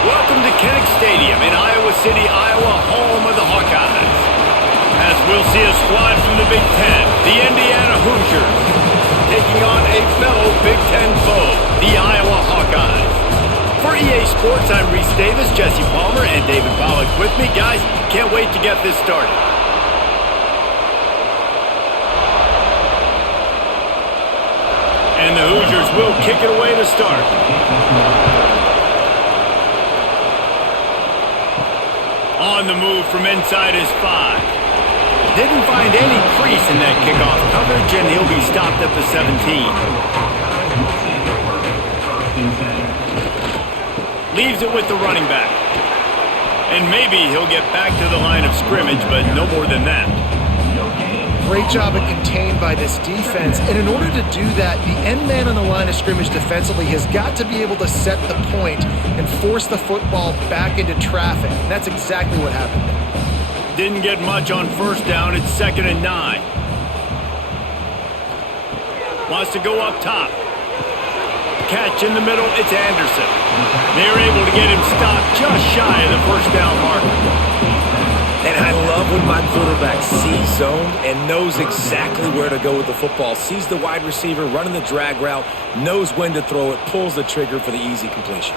Welcome to Kinnick Stadium in Iowa City, Iowa, home of the Hawkeyes. As we'll see a squad from the Big Ten, the Indiana Hoosiers, taking on a fellow Big Ten foe, the Iowa Hawkeyes. For EA Sports, I'm Reese Davis, Jesse Palmer, and David Pollack with me. Guys, can't wait to get this started. And the Hoosiers will kick it away to start. On the move from inside his 5. Didn't find any crease in that kickoff coverage, and he'll be stopped at the 17. Leaves it with the running back. And maybe he'll get back to the line of scrimmage, but no more than that. Great job of contained by this defense, and in order to do that, the end man on the line of scrimmage defensively has got to be able to set the point and force the football back into traffic. And that's exactly what happened there. Didn't get much on first down. It's 2nd and 9. Wants to go up top. Catch in the middle. It's Anderson. They're able to get him stopped just shy of the first down marker. And I love when my quarterback sees zoned and knows exactly where to go with the football. Sees the wide receiver running the drag route, knows when to throw it, pulls the trigger for the easy completion.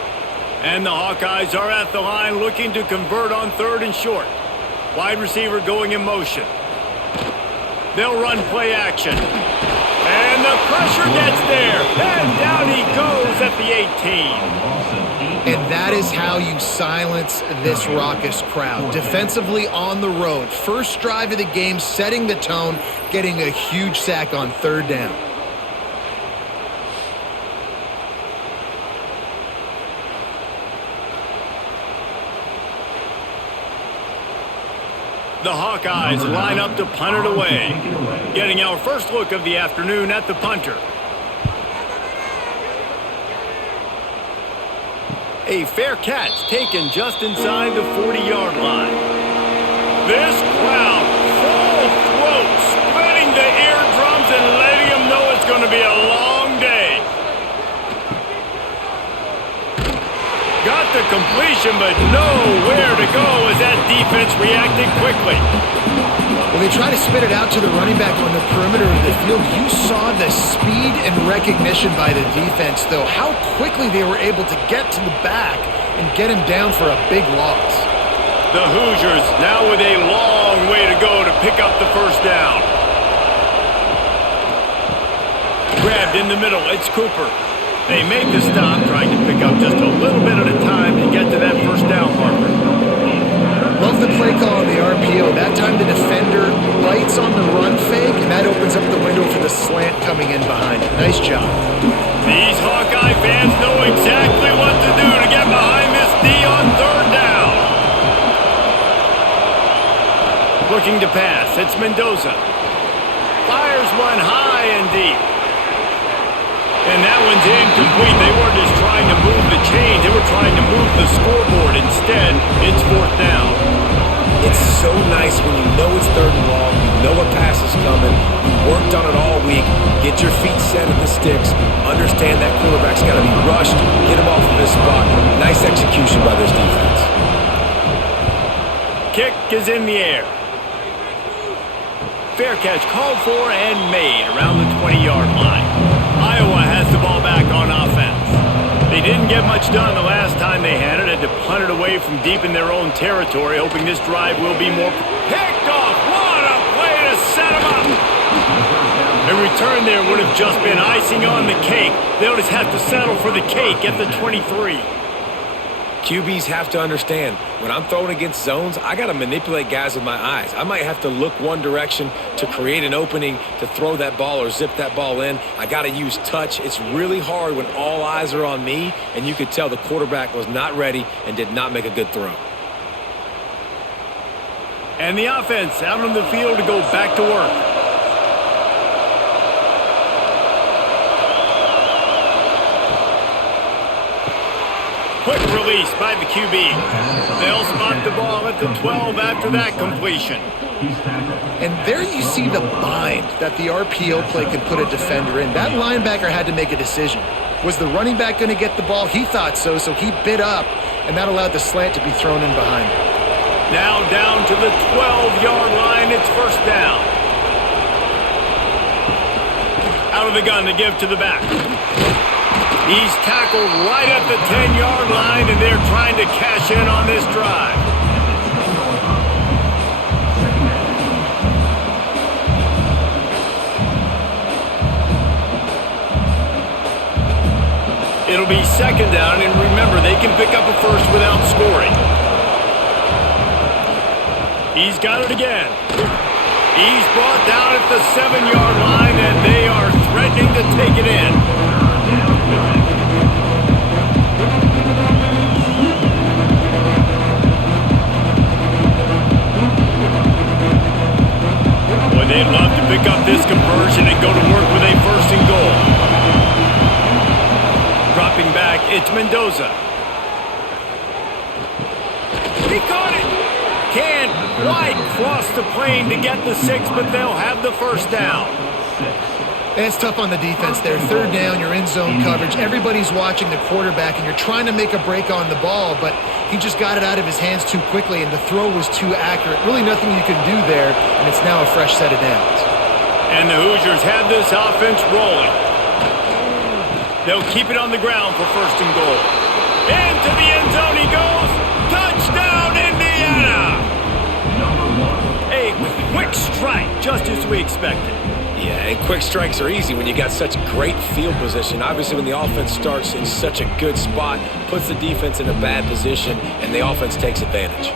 And the Hawkeyes are at the line looking to convert on 3rd and short. Wide receiver going in motion. They'll run play action. And the pressure gets there. And down he goes at the 18. And that is how you silence this raucous crowd. Defensively on the road. First drive of the game, setting the tone, getting a huge sack on 3rd down. The Hawkeyes line up to punt it away. Getting our first look of the afternoon at the punter. A fair catch taken just inside the 40-yard line. This crowd, full throat, splitting the eardrums and letting them know it's going to be a long day. Got the completion, but nowhere to go as that defense reacted quickly. When they try to spit it out to the running back on the perimeter of the field, you saw the speed and recognition by the defense, though, how quickly they were able to get to the back and get him down for a big loss. The Hoosiers now with a long way to go to pick up the first down. Grabbed in the middle, it's Cooper. They make the stop, trying to pick up just a little bit at a time to get to that first down marker. Love the play call on the RPO. That time the defender bites on the run fake, and that opens up the window for the slant coming in behind it. Nice job. These Hawkeye fans know exactly what to do to get behind this D on 3rd down. Looking to pass. It's Mendoza. Fires one high and deep. And that one's incomplete. They weren't just trying to move the chains. They were trying to move the scoreboard. Instead, it's 4th down. It's so nice when you know it's 3rd and long, you know a pass is coming, you worked on it all week, get your feet set at the sticks, understand that quarterback's got to be rushed, get him off of his spot. Nice execution by this defense. Kick is in the air. Fair catch called for and made around the 20-yard line. Iowa has the ball back on offense. They didn't get much done the last time they had it. Had to punt it away from deep in their own territory, hoping this drive will be more picked off. What a play to set them up. A return there would have just been icing on the cake. They'll just have to settle for the cake at the 23. QBs have to understand, when I'm throwing against zones, I got to manipulate guys with my eyes. I might have to look one direction to create an opening to throw that ball or zip that ball in. I got to use touch. It's really hard when all eyes are on me, and you could tell the quarterback was not ready and did not make a good throw. And the offense out on the field to go back to work. Quick release by the QB. They'll spot the ball at the 12 after that completion. And there you see the bind that the RPO play can put a defender in. That linebacker had to make a decision. Was the running back going to get the ball? He thought so, so he bit up and that allowed the slant to be thrown in behind him. Now down to the 12-yard line. It's first down. Out of the gun to give to the back. He's tackled right at the 10-yard line, and they're trying to cash in on this drive. It'll be second down, and remember, they can pick up a first without scoring. He's got it again. He's brought down at the 7-yard line, and they are threatening to take it in. Boy, they'd love to pick up this conversion and go to work with a first and goal. Dropping back, it's Mendoza. He caught it! Can't quite cross the plane to get the 6, but they'll have the first down. And it's tough on the defense there. Third down, you're in zone coverage. Everybody's watching the quarterback, and you're trying to make a break on the ball, but he just got it out of his hands too quickly, and the throw was too accurate. Really nothing you can do there, and it's now a fresh set of downs. And the Hoosiers have this offense rolling. They'll keep it on the ground for first and goal. Into the end zone he goes. Touchdown, Indiana! A quick strike, just as we expected. Yeah, and quick strikes are easy when you got such great field position. Obviously, when the offense starts in such a good spot, puts the defense in a bad position, and the offense takes advantage.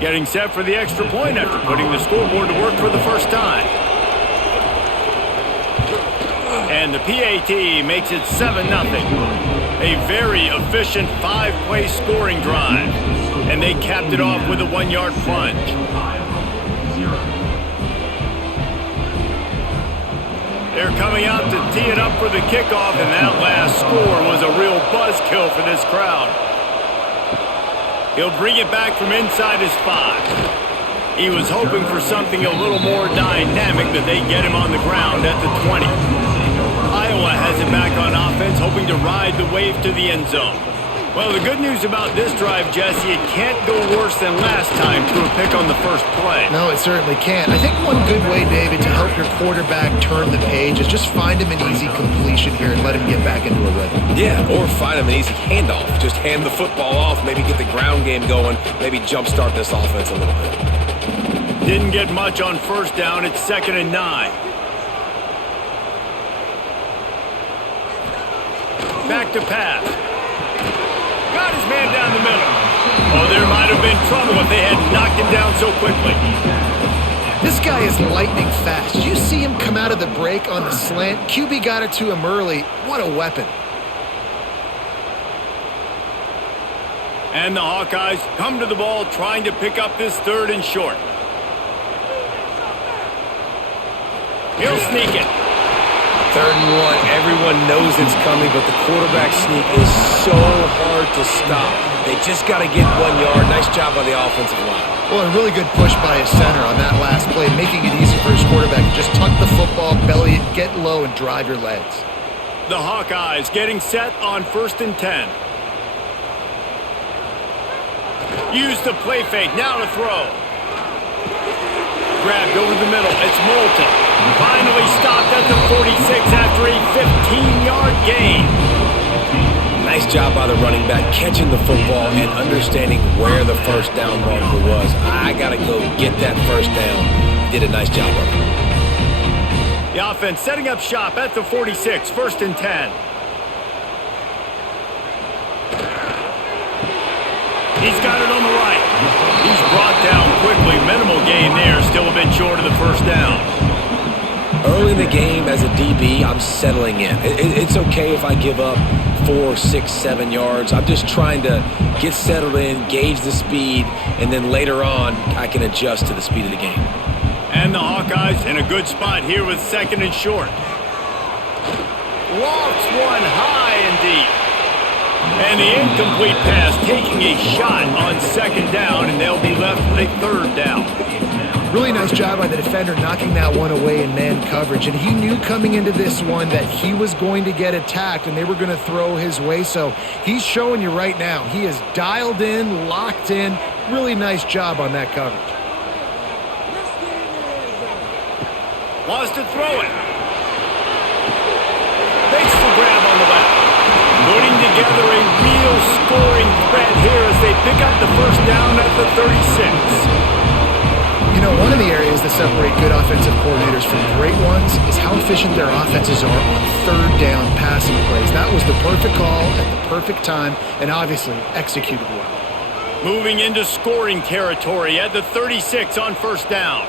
Getting set for the extra point after putting the scoreboard to work for the first time. And the PAT makes it 7-0. A very efficient 5-play scoring drive. And they capped it off with a 1-yard plunge. They're coming out to tee it up for the kickoff, and that last score was a real buzzkill for this crowd. He'll bring it back from inside his 5. He was hoping for something a little more dynamic, that they get him on the ground at the 20. Iowa has it back on offense, hoping to ride the wave to the end zone. Well, the good news about this drive, Jesse, it can't go worse than last time to a pick on the first play. No, it certainly can't. I think one good way, David, to help your quarterback turn the page is just find him an easy completion here and let him get back into a rhythm. Yeah, or find him an easy handoff. Just hand the football off, maybe get the ground game going, maybe jumpstart this offense a little bit. Didn't get much on first down. It's 2nd and 9. Back to pass. Got his man down the middle. Oh, there might have been trouble if they had knocked him down so quickly. This guy is lightning fast. Did you see him come out of the break on the slant? QB got it to him early. What a weapon. And the Hawkeyes come to the ball trying to pick up this 3rd and short. He'll sneak it. 3rd and 1. Everyone knows it's coming, but the quarterback sneak is so hard to stop. They just got to get 1 yard. Nice job by the offensive line. Well, a really good push by his center on that last play, making it easy for his quarterback to just tuck the football, belly it, get low, and drive your legs. The Hawkeyes getting set on 1st and 10. Use the play fake. Now to throw. Grabbed over the middle. It's Moulton. Finally stopped at the 46 after a 15-yard gain. Nice job by the running back, catching the football and understanding where the first down marker was. I got to go get that first down. Did a nice job of it. The offense setting up shop at the 46, 1st and 10. He's got it on the right. He's brought down quickly. Minimal gain there. Still a bit short of the first down. Early in the game as a DB, I'm settling in. It's okay if I give up 4, 6, 7 yards. I'm just trying to get settled in, gauge the speed, and then later on, I can adjust to the speed of the game. And the Hawkeyes in a good spot here with 2nd and short. Lofts one high and deep. And the incomplete pass taking a shot on second down, and they'll be left with a third down. Really nice job by the defender knocking that one away in man coverage. And he knew coming into this one that he was going to get attacked and they were going to throw his way. So he's showing you right now. He is dialed in, locked in. Really nice job on that coverage. Wants to throw it. Makes the grab on the left. Putting together a real scoring threat here as they pick up the first down at the 36. You know, one of the areas that separate good offensive coordinators from great ones is how efficient their offenses are on third down passing plays. That was the perfect call at the perfect time and obviously executed well. Moving into scoring territory at the 36 on first down.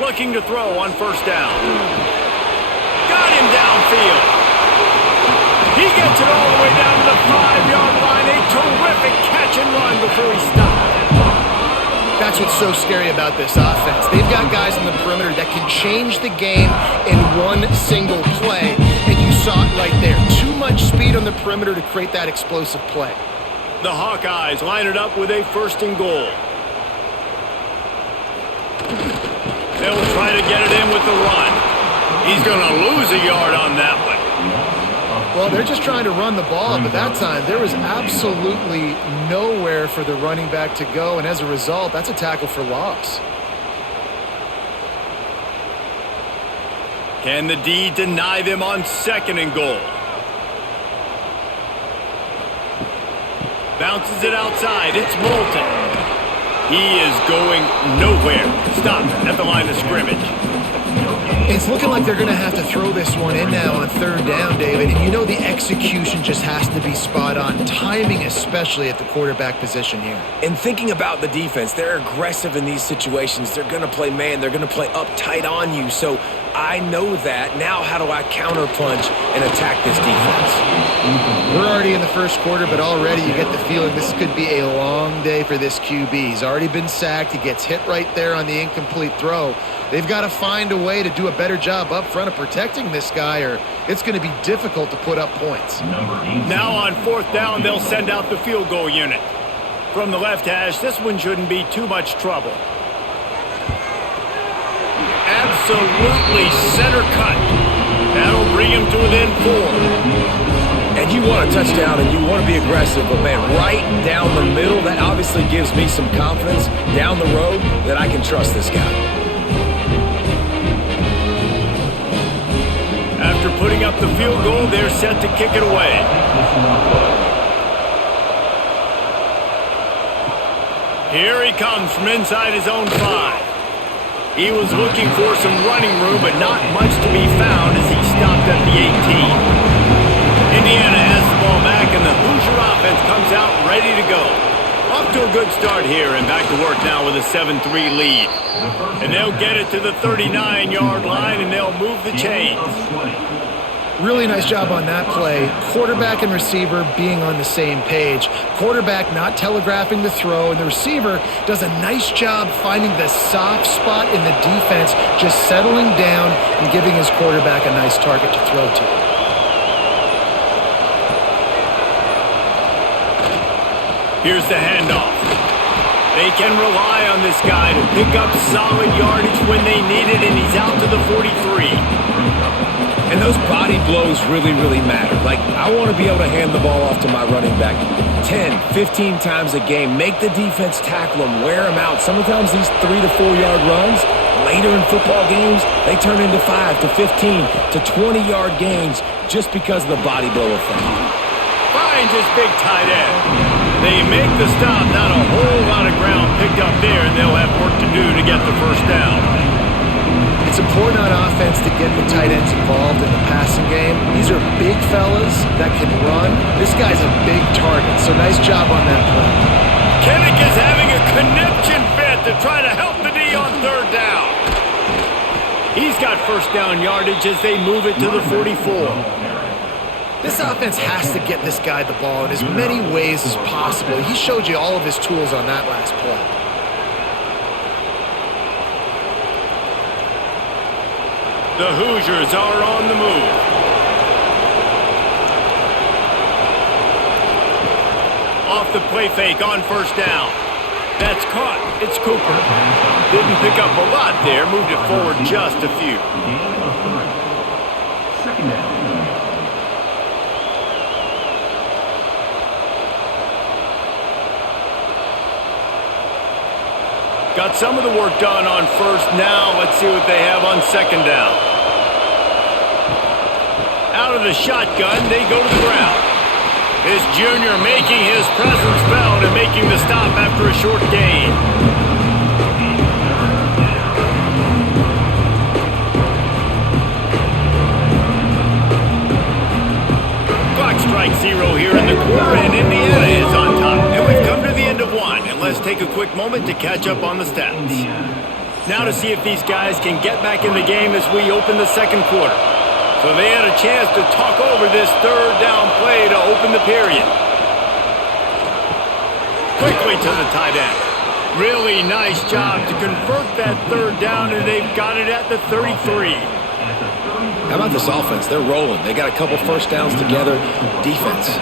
Looking to throw on first down. Got him downfield. He gets it all the way down to the 5-yard line. A terrific catch and run before he stopped. That's what's so scary about this offense. They've got guys on the perimeter that can change the game in one single play, and you saw it right there. Too much speed on the perimeter to create that explosive play. The Hawkeyes line it up with a first and goal. They'll try to get it in with the run. He's going to lose a yard on that one. Well, they're just trying to run the ball, but that time there was absolutely nowhere for the running back to go, and as a result, that's a tackle for loss. Can the D deny them on second and goal? Bounces it outside. It's Moulton. He is going nowhere. Stop at the line of scrimmage. It's looking like they're going to have to throw this one in now on third down, David. And you know the execution just has to be spot on. Timing especially at the quarterback position here. And thinking about the defense, they're aggressive in these situations. They're going to play man. They're going to play uptight on you. So I know that. Now how do I counterpunch and attack this defense? We're already in the first quarter, but already you get the feeling this could be a long day for this QB. He's already been sacked. He gets hit right there on the incomplete throw. They've got to find a way to do a better job up front of protecting this guy, or it's going to be difficult to put up points. Now on fourth down, they'll send out the field goal unit. From the left hash, this one shouldn't be too much trouble. Absolutely center cut. That'll bring him to within 4. And you want a touchdown and you want to be aggressive, but man, right down the middle, that obviously gives me some confidence down the road that I can trust this guy. After putting up the field goal, they're set to kick it away. Here he comes from inside his own 5. He was looking for some running room, but not much to be found as he stopped at the 18. Indiana has the ball back, and the Hoosier offense comes out ready to go. Off to a good start here, and back to work now with a 7-3 lead. And they'll get it to the 39-yard line, and they'll move the chains. Really nice job on that play. Quarterback and receiver being on the same page. Quarterback not telegraphing the throw, and the receiver does a nice job finding the soft spot in the defense, just settling down and giving his quarterback a nice target to throw to. Here's the handoff. They can rely on this guy to pick up solid yardage when they need it, and he's out to the 43. And those body blows really, really matter. Like, I want to be able to hand the ball off to my running back 10, 15 times a game. Make the defense tackle them, wear them out. Sometimes these 3 to 4 yard runs, later in football games, they turn into 5 to 15 to 20-yard gains just because of the body blow effect. Finds his big tight end. They make the stop, not a whole lot of ground picked up there, and they'll have work to do to get the first down. It's important on offense to get the tight ends involved in the passing game. These are big fellas that can run. This guy's a big target, so nice job on that play. Kinnick is having a conniption fit to try to help the D on third down. He's got first down yardage as they move it to the 44. This offense has to get this guy the ball in as many ways as possible. He showed you all of his tools on that last play. The Hoosiers are on the move. Off the play fake on first down. That's caught. It's Cooper. Didn't pick up a lot there. Moved it forward just a few. Second down. Got some of the work done on first. Now let's see what they have on second down. Out of the shotgun, they go to the ground. This junior making his presence felt and making the stop after a short gain. Clock strikes 0 here in the quarter, and Indiana is on top. And we've come to the end of one, and let's take a quick moment to catch up on the stats. Now to see if these guys can get back in the game as we open the second quarter. So they had a chance to talk over this third down play to open the period. Quickly to the tight end. Really nice job to convert that third down, and they've got it at the 33. How about this offense? They're rolling. They got a couple first downs together. Defense.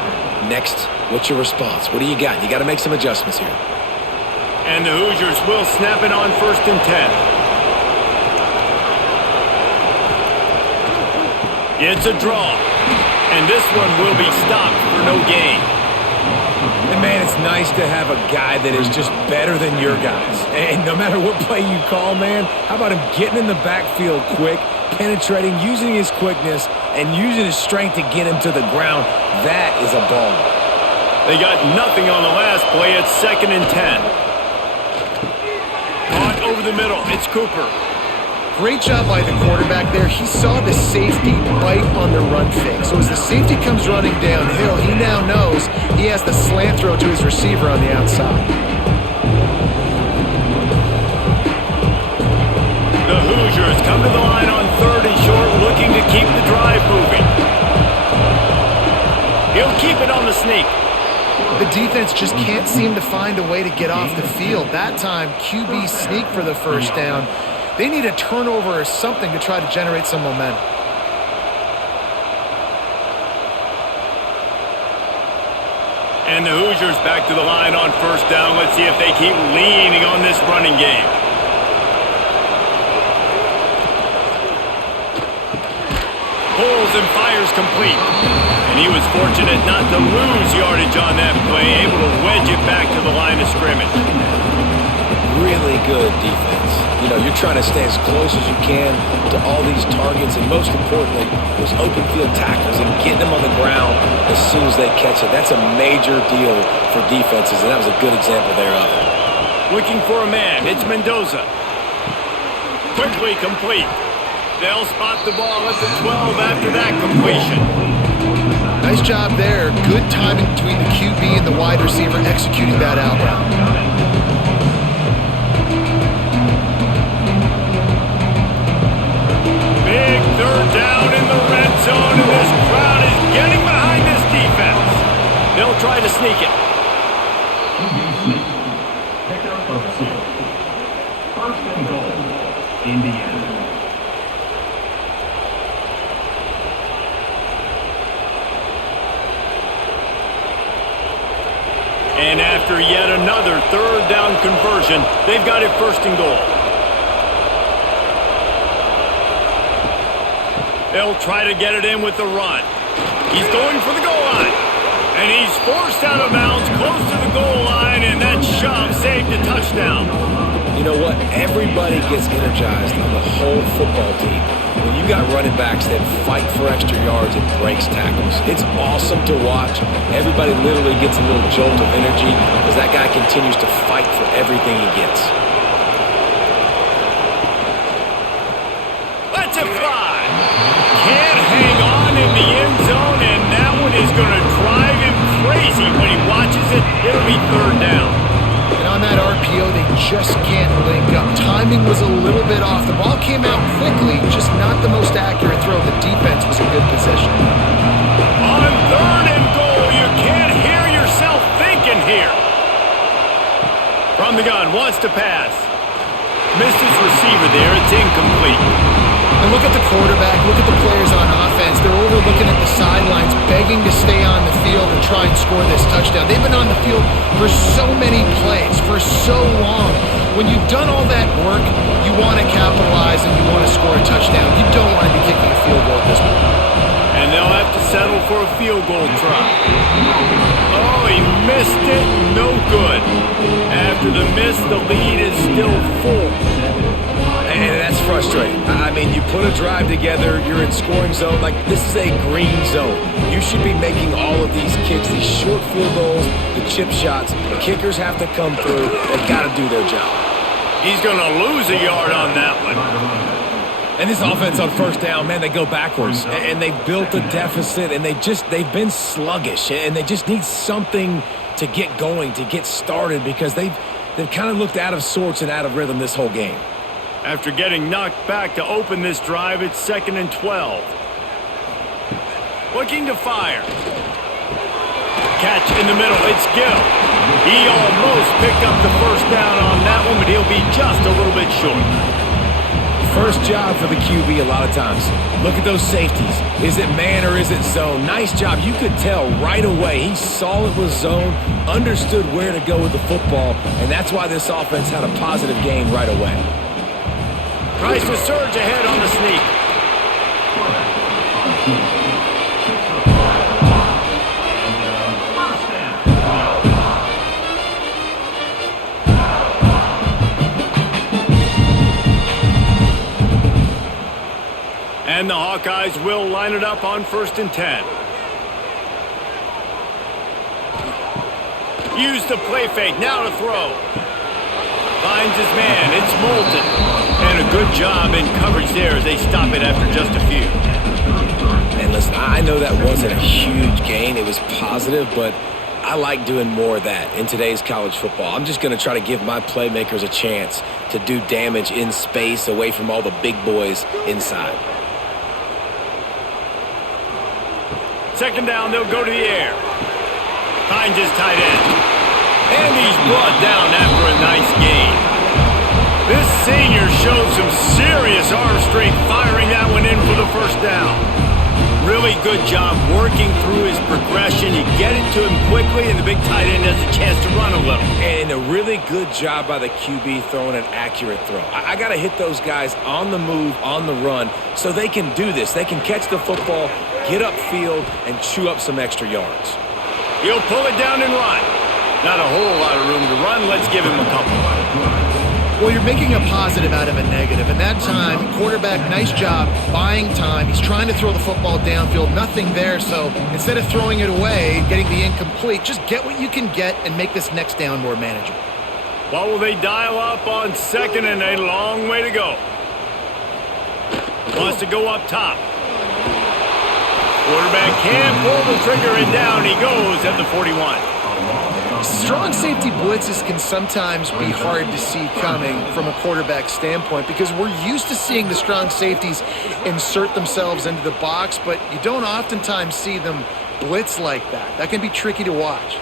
Next, what's your response? What do you got? You got to make some adjustments here. And the Hoosiers will snap it on 1st and 10. It's a draw, and this one will be stopped for no gain. And man, it's nice to have a guy that is just better than your guys. And no matter what play you call, man, how about him getting in the backfield quick, penetrating, using his quickness, and using his strength to get him to the ground? That is a baller. They got nothing on the last play. It's 2nd and 10. Caught over the middle. It's Cooper. Great job by the quarterback there. He saw the safety bite on the run fake. So as the safety comes running downhill, he now knows he has the slant throw to his receiver on the outside. The Hoosiers come to the line on 3rd and short, looking to keep the drive moving. He'll keep it on the sneak. The defense just can't seem to find a way to get off the field. That time, QB sneak for the first down. They need a turnover or something to try to generate some momentum. And the Hoosiers back to the line on first down. Let's see if they keep leaning on this running game. Pulls and fires complete. And he was fortunate not to lose yardage on that play, able to wedge it back to the line of scrimmage. Really good defense. You know, you're trying to stay as close as you can to all these targets, and most importantly, those open field tackles and getting them on the ground as soon as they catch it. That's a major deal for defenses, and that was a good example there of it. Looking for a man. It's Mendoza. Quickly complete. They'll spot the ball at the 12 after that completion. Nice job there. Good timing between the QB and the wide receiver executing that out route. Big third down in the red zone, and this crowd is getting behind this defense. They'll try to sneak it. Pick up of 6. 1st and goal, Indiana. And after yet another third down conversion, they've got it 1st and goal. They'll try to get it in with the run. He's going for the goal line. And he's forced out of bounds close to the goal line, and that shove saved a touchdown. You know what? Everybody gets energized on the whole football team when you got running backs that fight for extra yards and breaks tackles. It's awesome to watch. Everybody literally gets a little jolt of energy because that guy continues to fight for everything he gets. Let's it fly. Can't hang on in the end zone, and that one is going to drive him crazy when he watches it. It'll be 3rd down. And on that RPO, they just can't link up. Timing was a little bit off. The ball came out quickly, just not the most accurate throw. The defense was in good position. On 3rd and goal, you can't hear yourself thinking here. From the gun, wants to pass. Missed his receiver there. It's incomplete. And look at the quarterback, look at the players on offense. They're overlooking at the sidelines, begging to stay on the field and try and score this touchdown. They've been on the field for so many plays, for so long. When you've done all that work, you want to capitalize and you want to score a touchdown. You don't want to be kicking a field goal at this point. And they'll have to settle for a field goal try. Oh, he missed it. No good. After the miss, the lead is still 4. And that's frustrating. I mean, you put a drive together, you're in scoring zone. Like, this is a green zone. You should be making all of these kicks, these short field goals, the chip shots. The kickers have to come through. They've got to do their job. He's going to lose a yard on that one. And this offense on first down, man, they go backwards. And they built a deficit, and they've been sluggish. And they just need something to get going, to get started, because they've kind of looked out of sorts and out of rhythm this whole game. After getting knocked back to open this drive, it's 2nd and 12. Looking to fire. Catch in the middle, it's Gill. He almost picked up the first down on that one, but he'll be just a little bit short. First job for the QB a lot of times. Look at those safeties. Is it man or is it zone? Nice job. You could tell right away. He saw it was zone, understood where to go with the football, and that's why this offense had a positive gain right away. Tries to surge ahead on the sneak. And the Hawkeyes will line it up on 1st and 10. Use the play fake, now to throw. Finds his man, it's Moulton. And a good job in coverage there as they stop it after just a few. And listen, I know that wasn't a huge gain. It was positive, but I like doing more of that in today's college football. I'm just going to try to give my playmakers a chance to do damage in space away from all the big boys inside. 2nd down, they'll go to the air. Finds his tight end. And he's brought down after a nice gain. This senior showed some serious arm strength firing that one in for the first down. Really good job working through his progression. You get it to him quickly, and the big tight end has a chance to run a little. And a really good job by the QB throwing an accurate throw. I got to hit those guys on the move, on the run, so they can do this. They can catch the football, get upfield, and chew up some extra yards. He'll pull it down and run. Not a whole lot of room to run. Let's give him a couple. Well, you're making a positive out of a negative. And that time, quarterback, nice job, buying time. He's trying to throw the football downfield. Nothing there. So instead of throwing it away, getting the incomplete, just get what you can get and make this next down more manageable. What will they dial up on 2nd and a long way to go? Wants to go up top. Quarterback can pull the trigger, and down he goes at the 41. Strong safety blitzes can sometimes be hard to see coming from a quarterback standpoint because we're used to seeing the strong safeties insert themselves into the box, but you don't oftentimes see them blitz like that. That can be tricky to watch.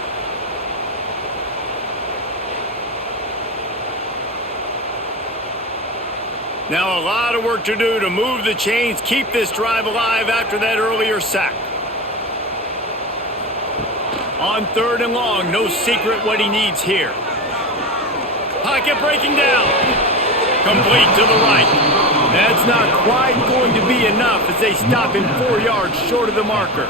Now a lot of work to do to move the chains, keep this drive alive after that earlier sack. On 3rd and long, no secret what he needs here. Pocket breaking down. Complete to the right. That's not quite going to be enough as they stop him 4 yards short of the marker.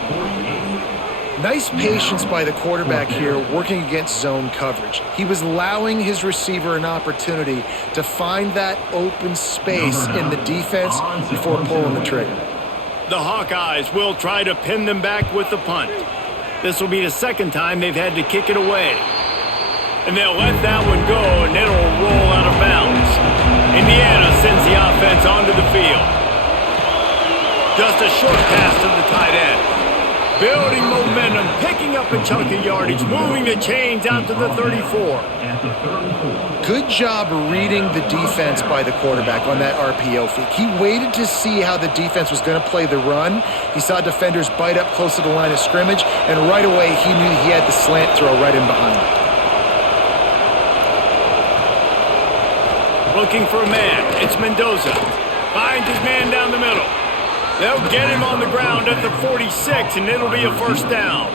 Nice patience by the quarterback here working against zone coverage. He was allowing his receiver an opportunity to find that open space in the defense before pulling the trigger. The Hawkeyes will try to pin them back with the punt. This will be the 2nd time they've had to kick it away. And they'll let that one go, and it'll roll out of bounds. Indiana sends the offense onto the field. Just a short pass to the tight end. Building momentum, picking up a chunk of yardage, moving the chains out to the 34. Good job reading the defense by the quarterback on that RPO fake. He waited to see how the defense was going to play the run. He saw defenders bite up close to the line of scrimmage, and right away he knew he had the slant throw right in behind him. Looking for a man. It's Mendoza. Finds his man down the middle. They'll get him on the ground at the 46, and it'll be a first down.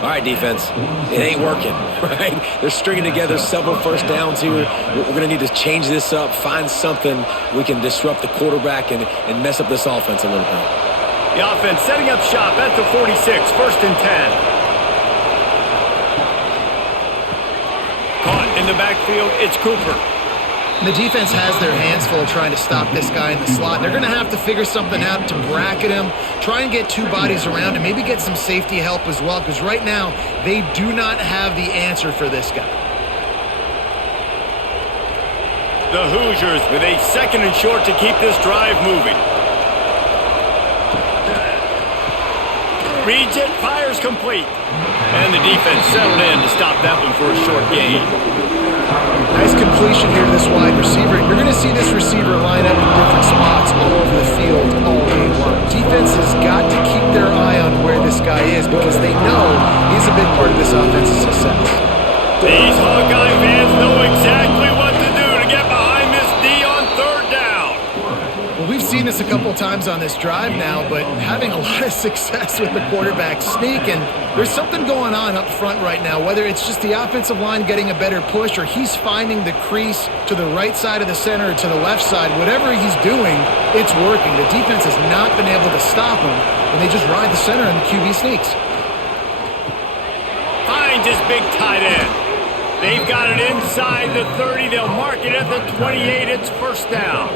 All right, defense, it ain't working, right? They're stringing together several first downs here. We're going to need to change this up, find something we can disrupt the quarterback and mess up this offense a little bit. The offense setting up shop at the 46, first and 10. Caught in the backfield, it's Cooper. The defense has their hands full trying to stop this guy in the slot. They're going to have to figure something out to bracket him, try and get two bodies around him, maybe get some safety help as well, because right now they do not have the answer for this guy. The Hoosiers with a second and short to keep this drive moving. Reads it, fires complete. And the defense settled in to stop that one for a short gain. Nice completion here to this wide receiver. You're going to see this receiver line up in different spots all over the field all game long. Defense has got to keep their eye on where this guy is because they know he's a big part of this offense's success. These Hawkeye fans know exactly what to do to get behind this D on third down. Well, we've seen this a couple times on this drive now, but having a lot of success with the quarterback sneak, and there's something going on up front right now, whether it's just the offensive line getting a better push or he's finding the crease to the right side of the center or to the left side. Whatever he's doing, it's working. The defense has not been able to stop him, and they just ride the center and the QB sneaks. Finds his big tight end. They've got it inside the 30. They'll mark it at the 28. It's first down.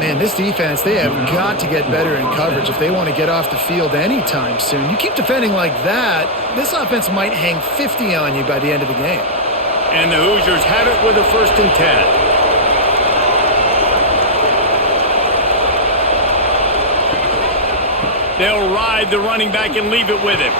Man, this defense, they have got to get better in coverage if they want to get off the field anytime soon. You keep defending like that, this offense might hang 50 on you by the end of the game. And the Hoosiers have it with a first and 10. They'll ride the running back and leave it with him.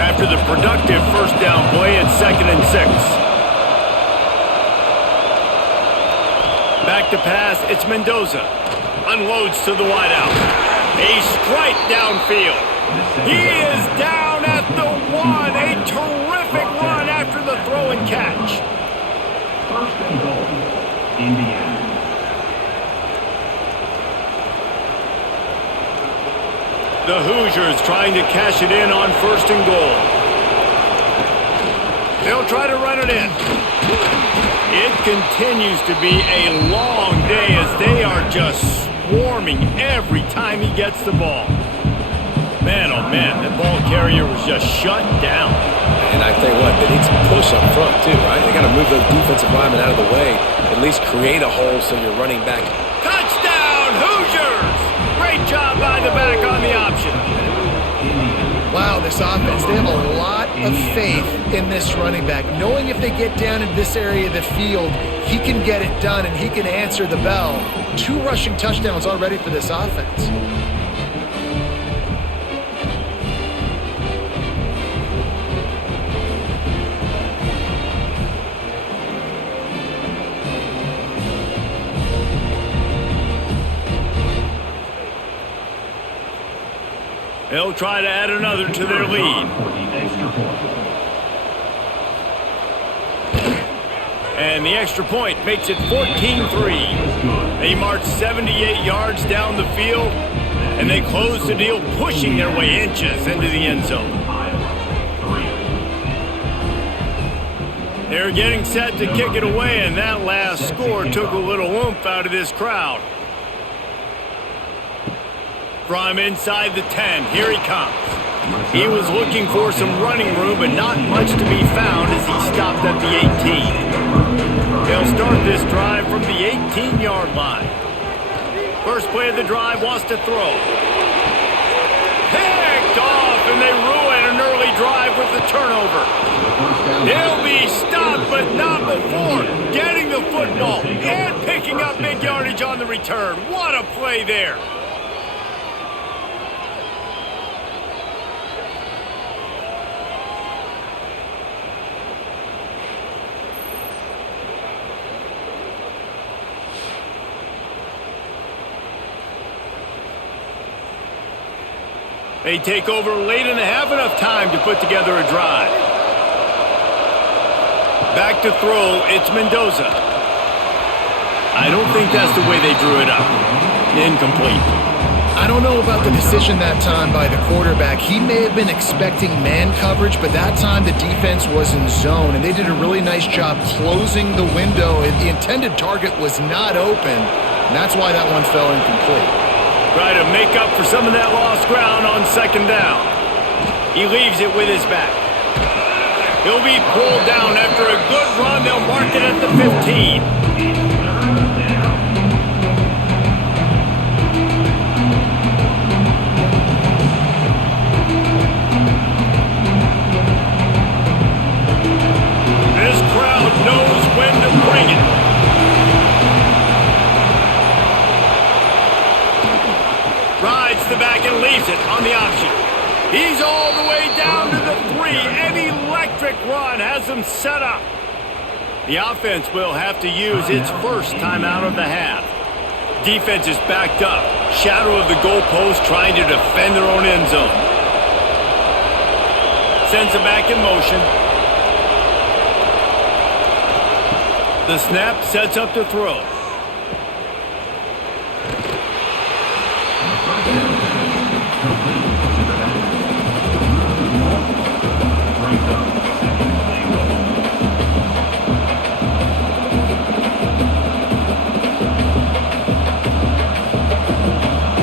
After the productive first down play, it's second and 6. Back to pass, it's Mendoza. Unloads to the wideout. A strike downfield. He is down at the 1. A terrific run after the throw and catch. First and goal, Indiana. The Hoosiers trying to cash it in on first and goal. They'll try to run it in. It continues to be a long day as they are just swarming every time he gets the ball. Man, oh man, the ball carrier was just shut down. And I tell you what, they need some push up front too, right? They got to move those defensive linemen out of the way, at least create a hole so you're running back. Touchdown, Hoosiers! Great job by the back on the option. Wow, this offense, they have a lot of faith in this running back, knowing if they get down in this area of the field, he can get it done and he can answer the bell. 2 rushing touchdowns already for this offense. They'll try to add another to their lead. And the extra point makes it 14-3. They march 78 yards down the field, and they close the deal, pushing their way inches into the end zone. They're getting set to kick it away, and that last score took a little oomph out of this crowd. From inside the 10, here he comes. He was looking for some running room, but not much to be found as he stopped at the 18. They'll start this drive from the 18-yard line. First play of the drive wants to throw. Picked off, and they ruin an early drive with the turnover. He'll be stopped, but not before getting the football and picking up big yardage on the return. What a play there. They take over late and have enough time to put together a drive. Back to throw, it's Mendoza. I don't think that's the way they drew it up. Incomplete. I don't know about the decision that time by the quarterback. He may have been expecting man coverage, but that time the defense was in zone, and they did a really nice job closing the window. The intended target was not open, and that's why that one fell incomplete. Try to make up for some of that lost ground on second down. He leaves it with his back. He'll be pulled down after a good run. They'll mark it at the 15. This crowd knows when to bring it. Rides the back and leaves it on the option. He's all the way down to the 3. An electric run has them set up. The offense will have to use its first timeout of the half. Defense is backed up. Shadow of the goalpost trying to defend their own end zone. Sends it back in motion. The snap sets up to throw.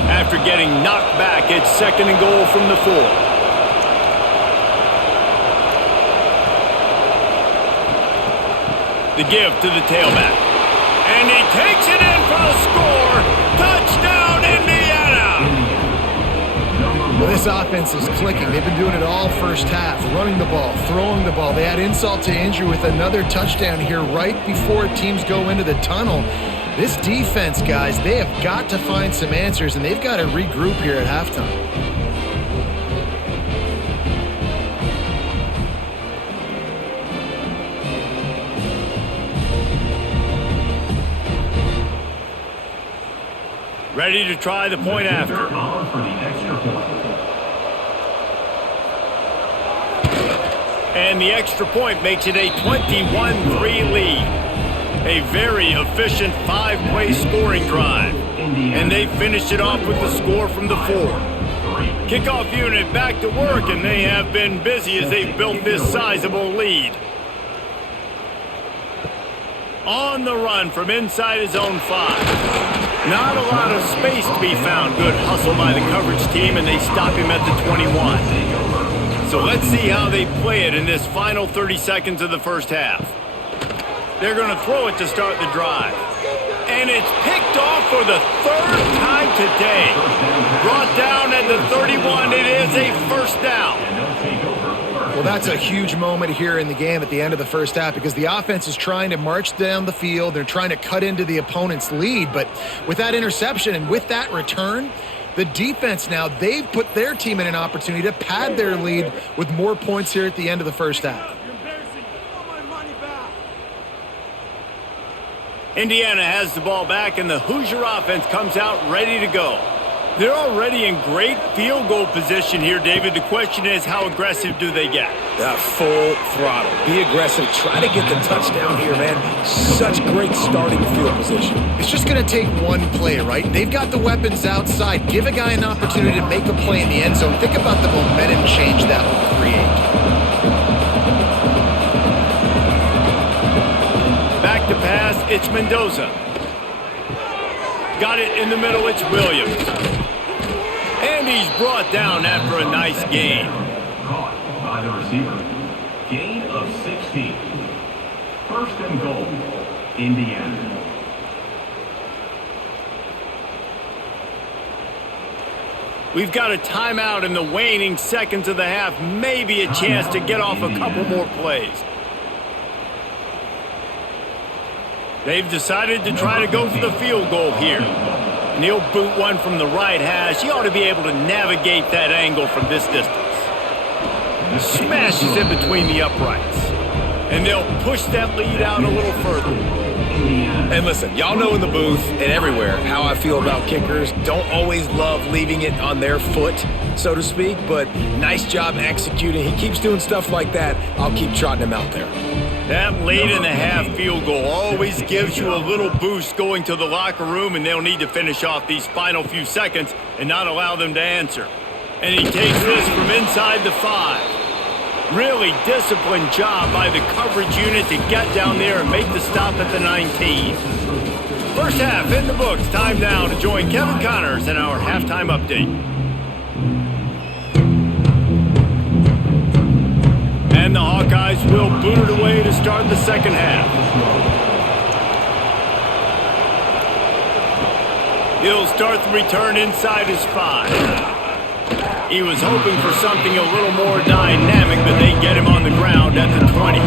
After getting knocked back, it's 2nd and goal from the 4. The give to the tailback. And he takes it in for the score. Touchdown, Indiana! Well, this offense is clicking. They've been doing it all first half, running the ball, throwing the ball. They had insult to injury with another touchdown here right before teams go into the tunnel. This defense, guys, they have got to find some answers, and they've got to regroup here at halftime. Ready to try the point after. For the extra point. And the extra point makes it a 21-3 lead. A very efficient 5-play scoring drive. And they finished it off with the score from the 4. Kickoff unit back to work, and they have been busy as they've built this sizable lead. On the run from inside his own 5. Not a lot of space to be found. Good hustle by the coverage team, and they stop him at the 21. So let's see how they play it in this final 30 seconds of the first half. They're going to throw it to start the drive. And it's picked off for the 3rd time today. Brought down at the 31. It is a first down. Well, that's a huge moment here in the game at the end of the first half because the offense is trying to march down the field. They're trying to cut into the opponent's lead. But with that interception and with that return, the defense now, they've put their team in an opportunity to pad their lead with more points here at the end of the first half. Indiana has the ball back, and the Hoosier offense comes out ready to go. They're already in great field goal position here, David. The question is, how aggressive do they get? Full throttle. Be aggressive. Try to get the touchdown here, man. Such great starting field position. It's just going to take one play, right? They've got the weapons outside. Give a guy an opportunity to make a play in the end zone. Think about the momentum change that will create. Back to pass, it's Mendoza. Got it in the middle, it's Williams. And he's brought down after a nice gain. Caught by the receiver. Gain of 16. 1st and goal, Indiana. We've got a timeout in the waning seconds of the half. Maybe a chance to get off a couple more plays. They've decided to try to go for the field goal here. And he'll boot one from the right hash. He ought to be able to navigate that angle from this distance. Smashes in between the uprights. And they'll push that lead out a little further. Indiana. And listen, y'all know in the booth and everywhere how I feel about kickers. Don't always love leaving it on their foot, so to speak, but nice job executing. He keeps doing stuff like that. I'll keep trotting him out there. That late in the half field goal always gives you a little boost going to the locker room, and they'll need to finish off these final few seconds and not allow them to answer. And he takes this from inside the 5. Really disciplined job by the coverage unit to get down there and make the stop at the 19. First half in the books. Time now to join Kevin Connors in our halftime update. And the Hawkeyes will boot it away to start the second half. He'll start the return inside his 5. He was hoping for something a little more dynamic, but they get him on the ground at the 20.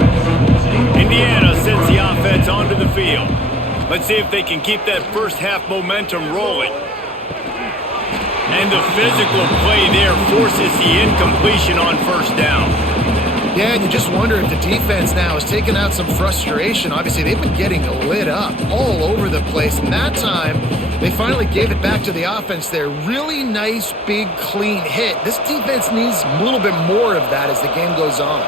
Indiana sends the offense onto the field. Let's see if they can keep that first half momentum rolling. And the physical play there forces the incompletion on first down. Yeah, and you just wonder if the defense now is taking out some frustration. Obviously, they've been getting lit up all over the place. And that time, they finally gave it back to the offense there. Really nice, big, clean hit. This defense needs a little bit more of that as the game goes on.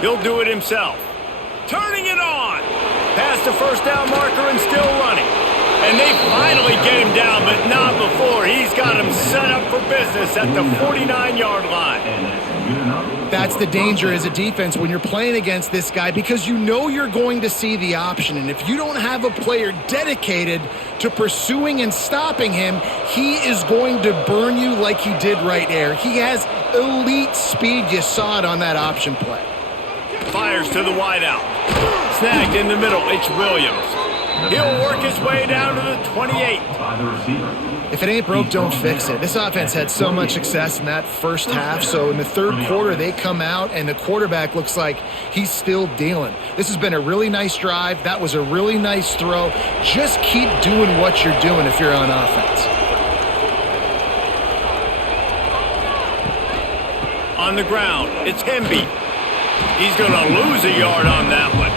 He'll do it himself. Turning it on. Past the first down marker and still running. And they finally get him down, but not before. He's got him set up for business at the 49-yard line. That's the danger as a defense when you're playing against this guy, because you know you're going to see the option. And if you don't have a player dedicated to pursuing and stopping him, he is going to burn you like he did right there. He has elite speed. You saw it on that option play. Fires to the wideout. Snagged in the middle. It's Williams. He'll work his way down to the 28. If it ain't broke, don't fix it. This offense had so much success in that first half, so in the third quarter, they come out, and the quarterback looks like he's still dealing. This has been a really nice drive. That was a really nice throw. Just keep doing what you're doing if you're on offense. On the ground, it's Hemby. He's going to lose a yard on that one.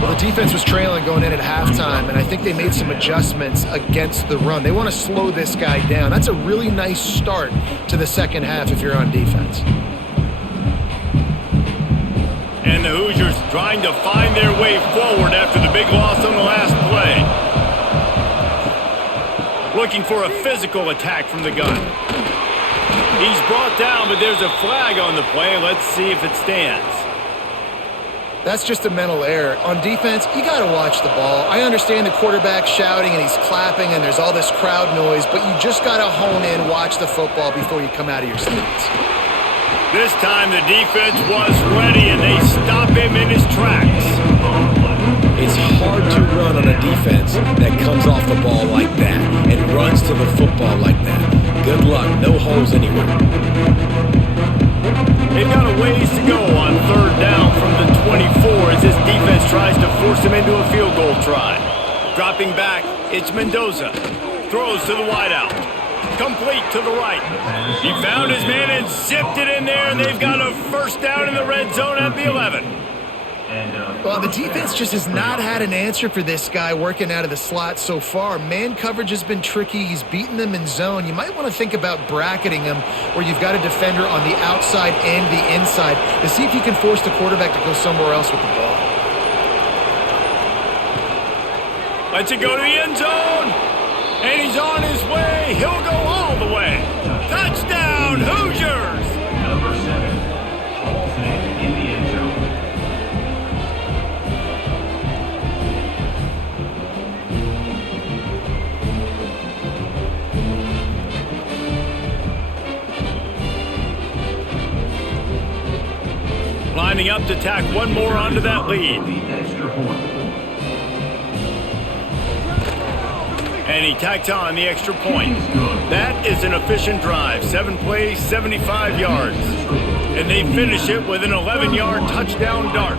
Well, the defense was trailing going in at halftime, and I think they made some adjustments against the run. They want to slow this guy down. That's a really nice start to the second half if you're on defense. And the Hoosiers trying to find their way forward after the big loss on the last play. Looking for a physical attack from the gun. He's brought down, but there's a flag on the play. Let's see if it stands. That's just a mental error. On defense, you got to watch the ball. I understand the quarterback shouting and he's clapping and there's all this crowd noise, but you just got to hone in, watch the football before you come out of your seats. This time the defense was ready and they stop him in his tracks. It's hard to run on a defense that comes off the ball like that and runs to the football like that. Good luck. No holes anywhere. They've got a ways to go on third down from the 24 as this defense tries to force him into a field goal try. Dropping back, it's Mendoza. Throws to the wideout. Complete to the right. He found his man and zipped it in there, and they've got a first down in the red zone at the 11. Well, the defense just has not had an answer for this guy working out of the slot so far. Man coverage has been tricky. He's beaten them in zone. You might want to think about bracketing him where you've got a defender on the outside and the inside to see if you can force the quarterback to go somewhere else with the ball. Lets it go to the end zone. And he's on his way. He'll go all the way. Touchdown, Hoosiers! Number 7, Halsey in the end zone. Lining up to tack one more onto that lead. The extra point. And he tacks on the extra point. That is an efficient drive. 7 plays, 75 yards. And they finish it with an 11-yard touchdown dart.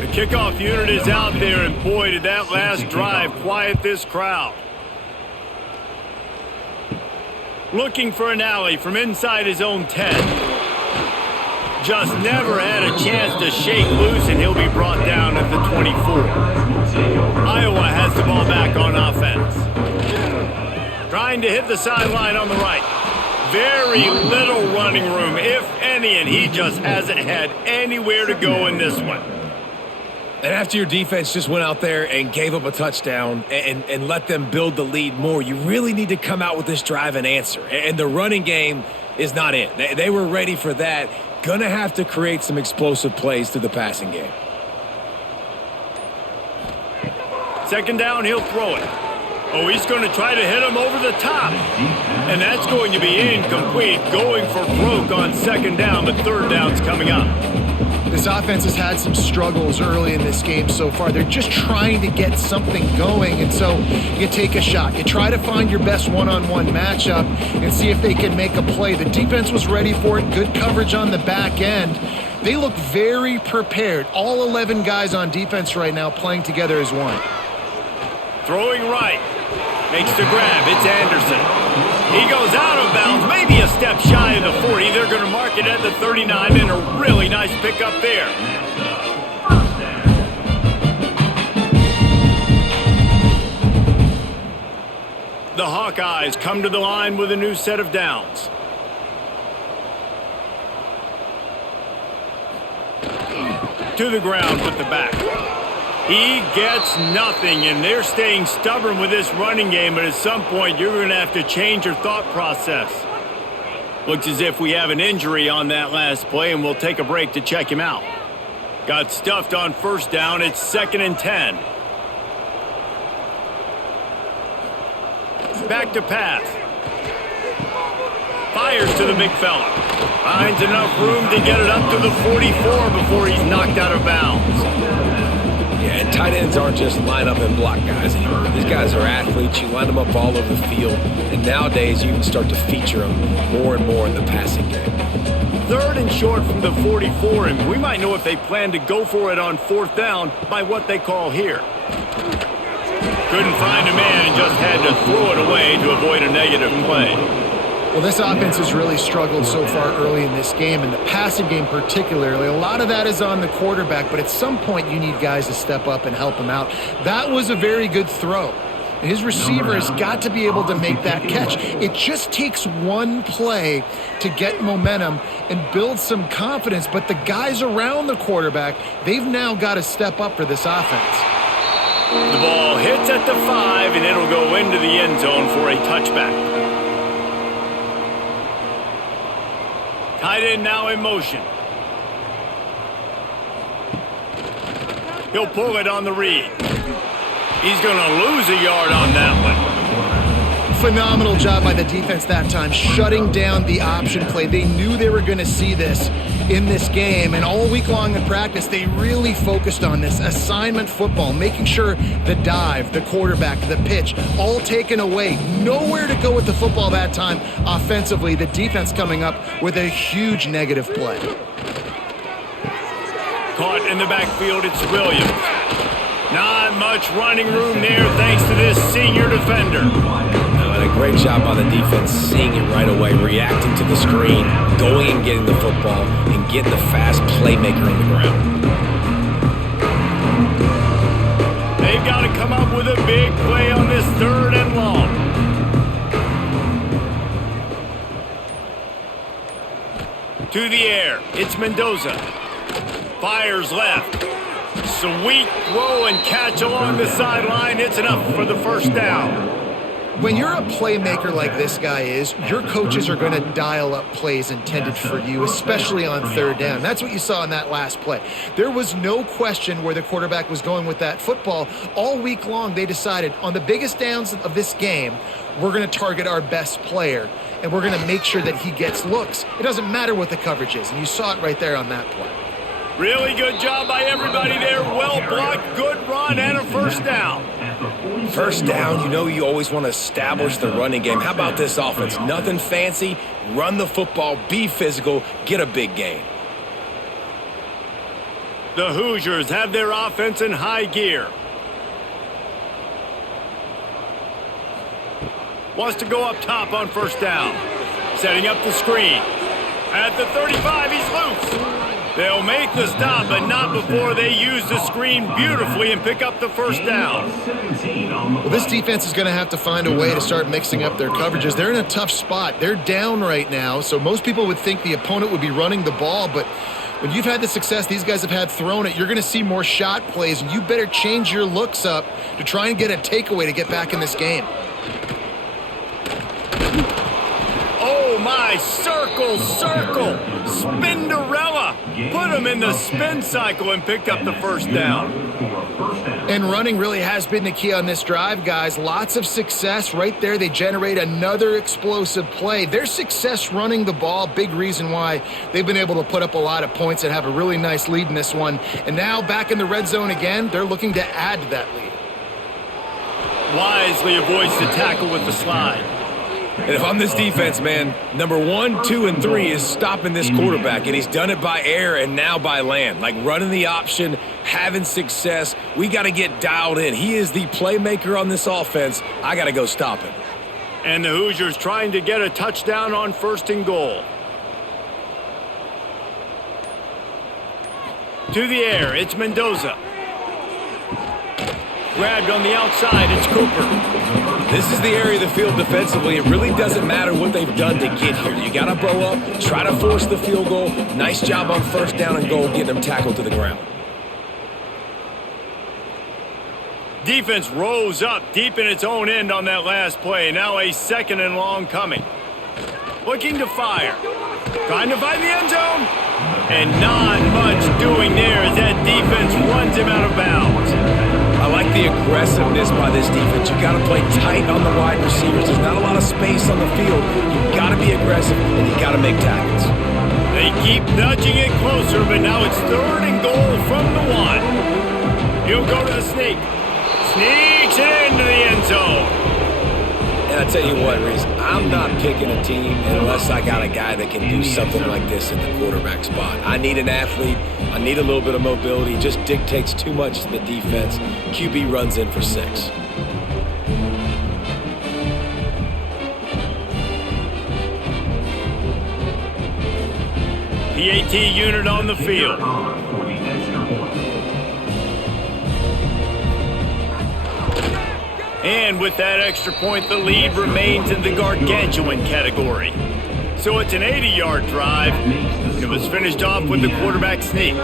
The Kickoff unit is out there, and boy, did that last drive quiet this crowd. Looking for an alley from inside his own 10. Just never had a chance to shake loose, and he'll be brought down at the 24. Iowa has the ball back on offense. Trying to hit the sideline on the right. Very little running room, if any, and he just hasn't had anywhere to go in this one. And after your defense just went out there and gave up a touchdown and let them build the lead more, you really need to come out with this drive and answer. And the running game is not it. They were ready for that. Gonna have to create some explosive plays through the passing game. Second down, he'll throw it. Oh, he's going to try to hit him over the top. And that's going to be incomplete, going for broke on second down, but third down's coming up. This offense has had some struggles early in this game so far. They're just trying to get something going, and so you take a shot. You try to find your best one-on-one matchup and see if they can make a play. The defense was ready for it. Good coverage on the back end. They look very prepared. All 11 guys on defense right now playing together as one. Throwing right. Makes the grab. It's Anderson. He goes out of bounds, maybe a step shy of the 40. They're going to mark it at the 39, and a really nice pickup there. The Hawkeyes come to the line with a new set of downs. To the ground with the back. He gets nothing, and they're staying stubborn with this running game, but at some point you're going to have to change your thought process. Looks as if we have an injury on that last play, and we'll take a break to check him out. Got stuffed on first down. It's 2nd and 10. Back to pass. Fires to the big fella. Finds enough room to get it up to the 44 before he's knocked out of bounds. Yeah, and tight ends aren't just line up and block guys anymore. These guys are athletes. You line them up all over the field. And nowadays, you even start to feature them more and more in the passing game. 3rd and short from the 44, and we might know if they plan to go for it on 4th down by what they call here. Couldn't find a man and just had to throw it away to avoid a negative play. Well, this offense has really struggled so far early in this game, and the passing game particularly. A lot of that is on the quarterback, but at some point you need guys to step up and help him out. That was a very good throw. His receiver has got to be able to make that catch. It just takes one play to get momentum and build some confidence, but the guys around the quarterback, they've now got to step up for this offense. The ball hits at the 5, and it'll go into the end zone for a touchback. Tight end now in motion. He'll pull it on the read. He's going to lose a yard on that one. Phenomenal job by the defense that time, shutting down the option play. They knew they were going to see this in this game, and all week long in practice, they really focused on this assignment football, making sure the dive, the quarterback, the pitch, all taken away. Nowhere to go with the football that time offensively. The defense coming up with a huge negative play. Caught in the backfield, it's Williams. Not much running room there thanks to this senior defender. And a great job by the defense, seeing it right away, reacting to the screen, going and getting the football, and getting the fast playmaker on the ground. They've got to come up with a big play on this 3rd and long. To the air, it's Mendoza. Fires left. Sweet throw and catch along the sideline. It's enough for the first down. When you're a playmaker like this guy is, your coaches are going to dial up plays intended for you, especially on 3rd down. That's what you saw in that last play. There was no question where the quarterback was going with that football. All week long, they decided on the biggest downs of this game, we're going to target our best player, and we're going to make sure that he gets looks. It doesn't matter what the coverage is, and you saw it right there on that play. Really good job by everybody there. Well blocked, good run, and a first down. First down, you know you always want to establish the running game. How about this offense? Nothing fancy. Run the football, be physical, get a big gain. The Hoosiers have their offense in high gear. Wants to go up top on first down. Setting up the screen. At the 35, he's loose. They'll make the stop, but not before they use the screen beautifully and pick up the first down. Well, this defense is going to have to find a way to start mixing up their coverages. They're in a tough spot. They're down right now, so most people would think the opponent would be running the ball, but when you've had the success these guys have had throwing it, you're going to see more shot plays, and you better change your looks up to try and get a takeaway to get back in this game. Oh, my, circle, Spinderella. Put him in the spin cycle and picked up the first down. And running really has been the key on this drive, guys. Lots of success right there. They generate another explosive play. Their success running the ball, big reason why they've been able to put up a lot of points and have a really nice lead in this one. And now back in the red zone again, they're looking to add to that lead. Wisely avoids the tackle with the slide. And if I'm this defense, man, number 1, 2, and 3 is stopping this quarterback, and he's done it by air and now by land. Like running the option, having success. We got to get dialed in. He is the playmaker on this offense. I got to go stop him. And the Hoosiers trying to get a touchdown on first and goal. To the air, it's Mendoza. Grabbed on the outside, it's Cooper. This is the area of the field defensively. It really doesn't matter what they've done to get here. You got to blow up, try to force the field goal. Nice job on first down and goal, getting them tackled to the ground. Defense rose up deep in its own end on that last play. Now a second and long coming. Looking to fire. Trying to find the end zone. And not much doing there as that defense runs him out of bounds. I like the aggressiveness by this defense. You got to play tight on the wide receivers. There's not a lot of space on the field. You got to be aggressive, and you got to make tackles. They keep nudging it closer, but now it's third and goal from the 1. He'll go to the sneak. Sneaks into the end zone. And I tell you what, Reese, I'm not picking a team unless I got a guy that can do something like this in the quarterback spot. I need an athlete. I need a little bit of mobility. Just dictates too much to the defense. QB runs in for 6. PAT unit on the field. And with that extra point, the lead remains in the gargantuan category. So it's an 80-yard drive. It was finished off with the quarterback sneak.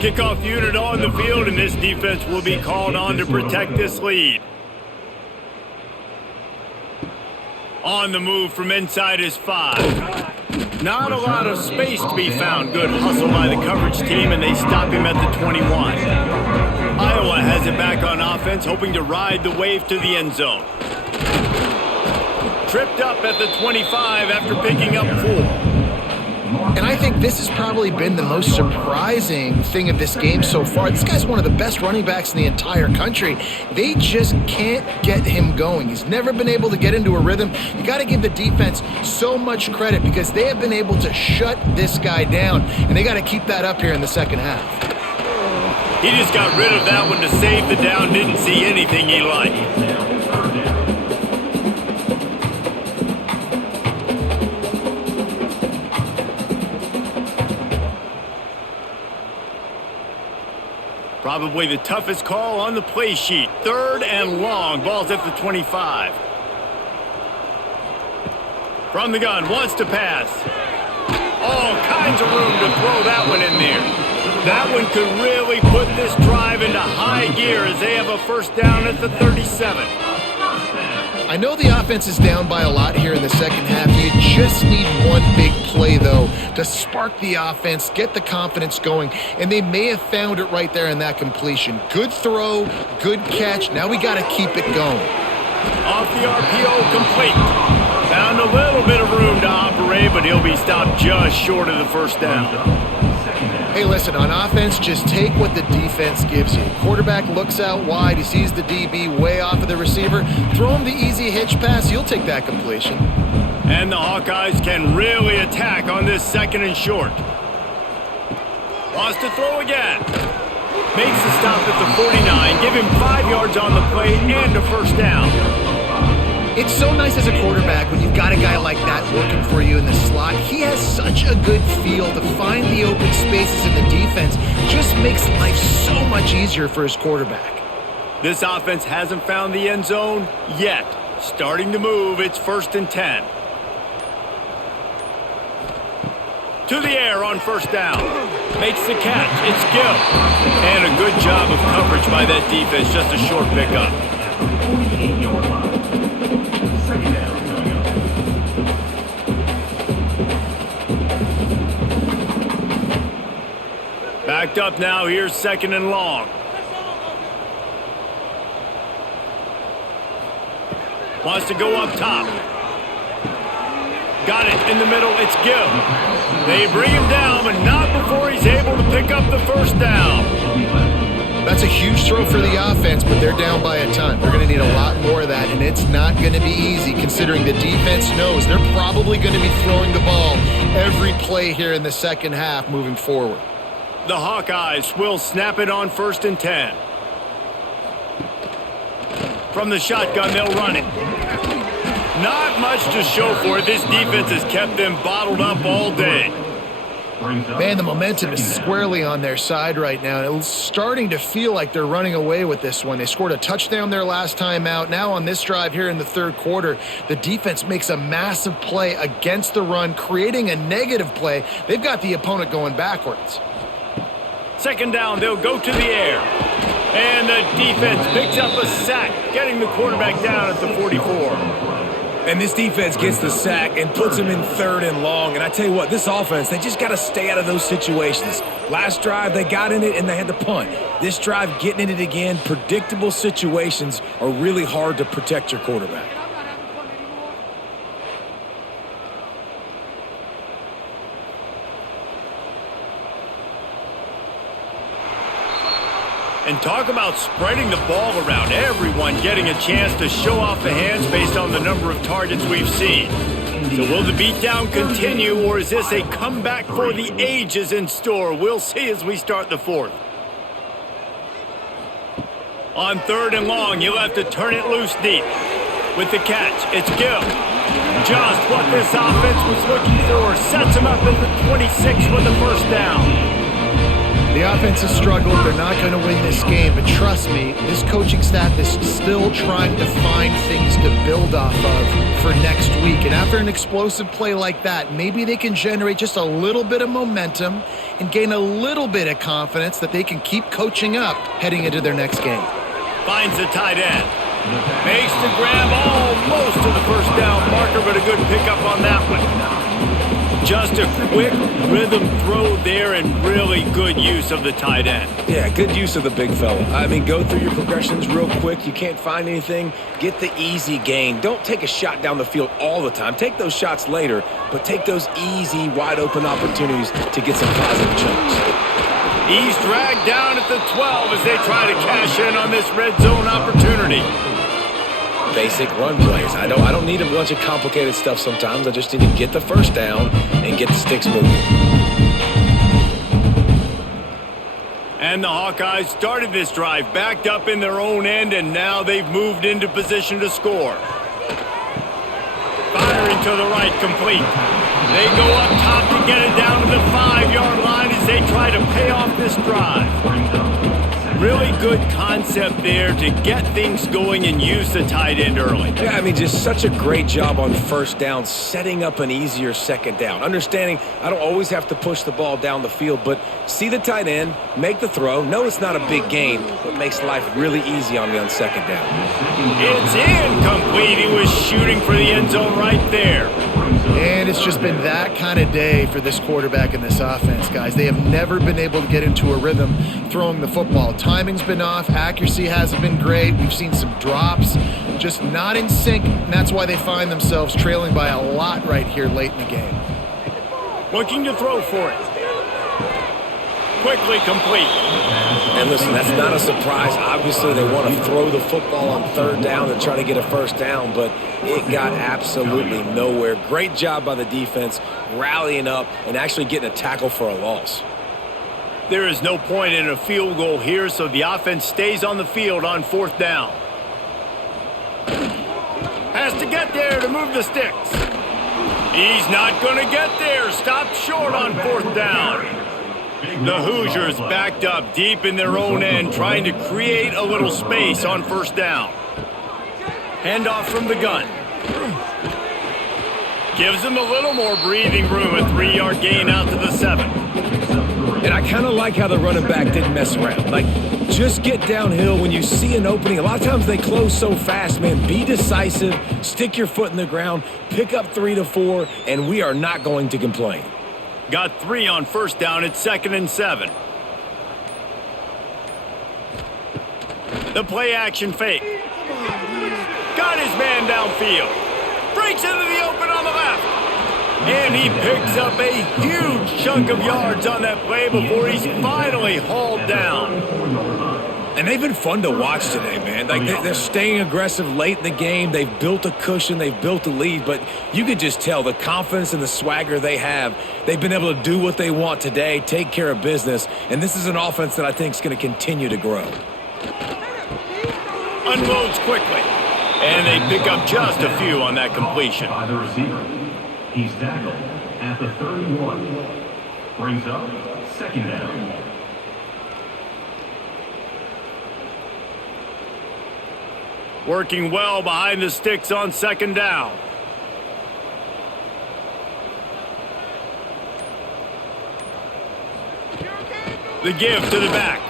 Kickoff unit on the field, and this defense will be called on to protect this lead. On the move from inside is 5. Not a lot of space to be found. Good hustle by the coverage team, and they stop him at the 21. Iowa has it back on offense, hoping to ride the wave to the end zone. Tripped up at the 25 after picking up 4. And I think this has probably been the most surprising thing of this game so far. This guy's one of the best running backs in the entire country. They just can't get him going. He's never been able to get into a rhythm. You got to give the defense so much credit because they have been able to shut this guy down, and they got to keep that up here in the second half. He just got rid of that one to save the down. Didn't see anything he liked. Probably the toughest call on the play sheet. Third and long. Ball's at the 25. From the gun, wants to pass. All kinds of room to throw that one in there. That one could really put this drive into high gear as they have a first down at the 37. I know the offense is down by a lot here in the second half. You just need one big play, though, to spark the offense, get the confidence going, and they may have found it right there in that completion. Good throw, good catch. Now we got to keep it going. Off the RPO, complete. Found a little bit of room to operate, but he'll be stopped just short of the first down. Hey, listen, on offense, just take what the defense gives you. Quarterback looks out wide. He sees the DB way off of the receiver. Throw him the easy hitch pass. You'll take that completion. And the Hawkeyes can really attack on this 2nd and short. Wants to throw again. Makes the stop at the 49. Give him 5 yards on the play and a first down. It's so nice as a quarterback when you've got a guy like that working for you in the slot. He has such a good feel to find the open spaces in the defense. Just makes life so much easier for his quarterback. This offense hasn't found the end zone yet. Starting to move, it's 1st and 10. To the air on first down. Makes the catch. It's Gill. And a good job of coverage by that defense. Just a short pickup. 48-yard line. 2nd down coming up. Backed up now. Here's 2nd and long. Wants to go up top. Got it in the middle. It's Gill. They bring him down, but not before he's able to pick up the first down. That's a huge throw for the offense, but they're down by a ton. They're going to need a lot more of that, and it's not going to be easy considering the defense knows they're probably going to be throwing the ball every play here in the 2nd half moving forward. The Hawkeyes will snap it on 1st and 10. From the shotgun, they'll run it. Not much to show for it. This defense has kept them bottled up all day. Man, the momentum is squarely on their side right now. It's starting to feel like they're running away with this one. They scored a touchdown their last time out. Now on this drive here in the 3rd quarter, the defense makes a massive play against the run, creating a negative play. They've got the opponent going backwards. 2nd down, they'll go to the air. And the defense picks up a sack, getting the quarterback down at the 44. And this defense gets the sack and puts him in 3rd and long. And I tell you what, this offense, they just got to stay out of those situations. Last drive, they got in it and they had to punt. This drive, getting in it again, predictable situations are really hard to protect your quarterback. And talk about spreading the ball around. Everyone getting a chance to show off the hands based on the number of targets we've seen. So will the beatdown continue, or is this a comeback for the ages in store? We'll see as we start the 4th. On 3rd and long, you'll have to turn it loose deep. With the catch, it's Gill. Just what this offense was looking for. Sets him up at the 26 with the first down. The offense has struggled. They're not going to win this game, but trust me, this coaching staff is still trying to find things to build off of for next week. And after an explosive play like that, maybe they can generate just a little bit of momentum and gain a little bit of confidence that they can keep coaching up heading into their next game. Finds the tight end. Makes the grab almost to the first down marker, but a good pickup on that one. Just a quick rhythm throw there and really good use of the tight end. Yeah, good use of the big fella. I mean, go through your progressions real quick. You can't find anything. Get the easy gain. Don't take a shot down the field all the time. Take those shots later, but take those easy, wide-open opportunities to get some positive chunks. He's dragged down at the 12 as they try to cash in on this red zone opportunity. Basic run plays. I don't need a bunch of complicated stuff sometimes. I just need to get the first down and get the sticks moving. And the Hawkeyes started this drive backed up in their own end, and now they've moved into position to score. Firing to the right, complete. They go up top to get it down to the 5-yard line as they try to pay off this drive. Really good concept there to get things going and use the tight end early. Yeah, I mean, just such a great job on first down, setting up an easier 2nd down. Understanding I don't always have to push the ball down the field, but see the tight end, make the throw. No, it's not a big gain, but makes life really easy on me on 2nd down. It's incomplete. He was shooting for the end zone right there. And it's just been that kind of day for this quarterback and this offense, guys. They have never been able to get into a rhythm throwing the football. Timing's been off. Accuracy hasn't been great. We've seen some drops, just not in sync, and that's why they find themselves trailing by a lot right here late in the game. Looking to throw for it. quickly complete. And listen, that's not a surprise. Obviously, they want to throw the football on third down and try to get a first down, but it got absolutely nowhere. Great job by the defense, rallying up and actually getting a tackle for a loss. There is no point in a field goal here, so the offense stays on the field on fourth down. Has to get there to move the sticks. He's not going to get there. Stopped short on fourth down. The Hoosiers backed up deep in their own end, trying to create a little space on first down. Handoff from the gun. Gives them a little more breathing room, a 3-yard gain out to the 7. And I kind of like how the running back didn't mess around. Like, just get downhill when you see an opening. A lot of times they close so fast, man. Be decisive, stick your foot in the ground, pick up 3 to 4, and we are not going to complain. Got 3 on first down. It's 2nd and 7. The play action fake. Got his man downfield. Breaks into the open on the left. And he picks up a huge chunk of yards on that play before he's finally hauled down. And they've been fun to watch today, man. Like, they're staying aggressive late in the game. They've built a cushion. They've built a lead. But you could just tell the confidence and the swagger they have. They've been able to do what they want today, take care of business. And this is an offense that I think is going to continue to grow. Unloads quickly. And they pick up just a few on that completion. By the receiver. He's tackled at the 31. Brings up 2nd down. Working well behind the sticks on 2nd down. The give to the back.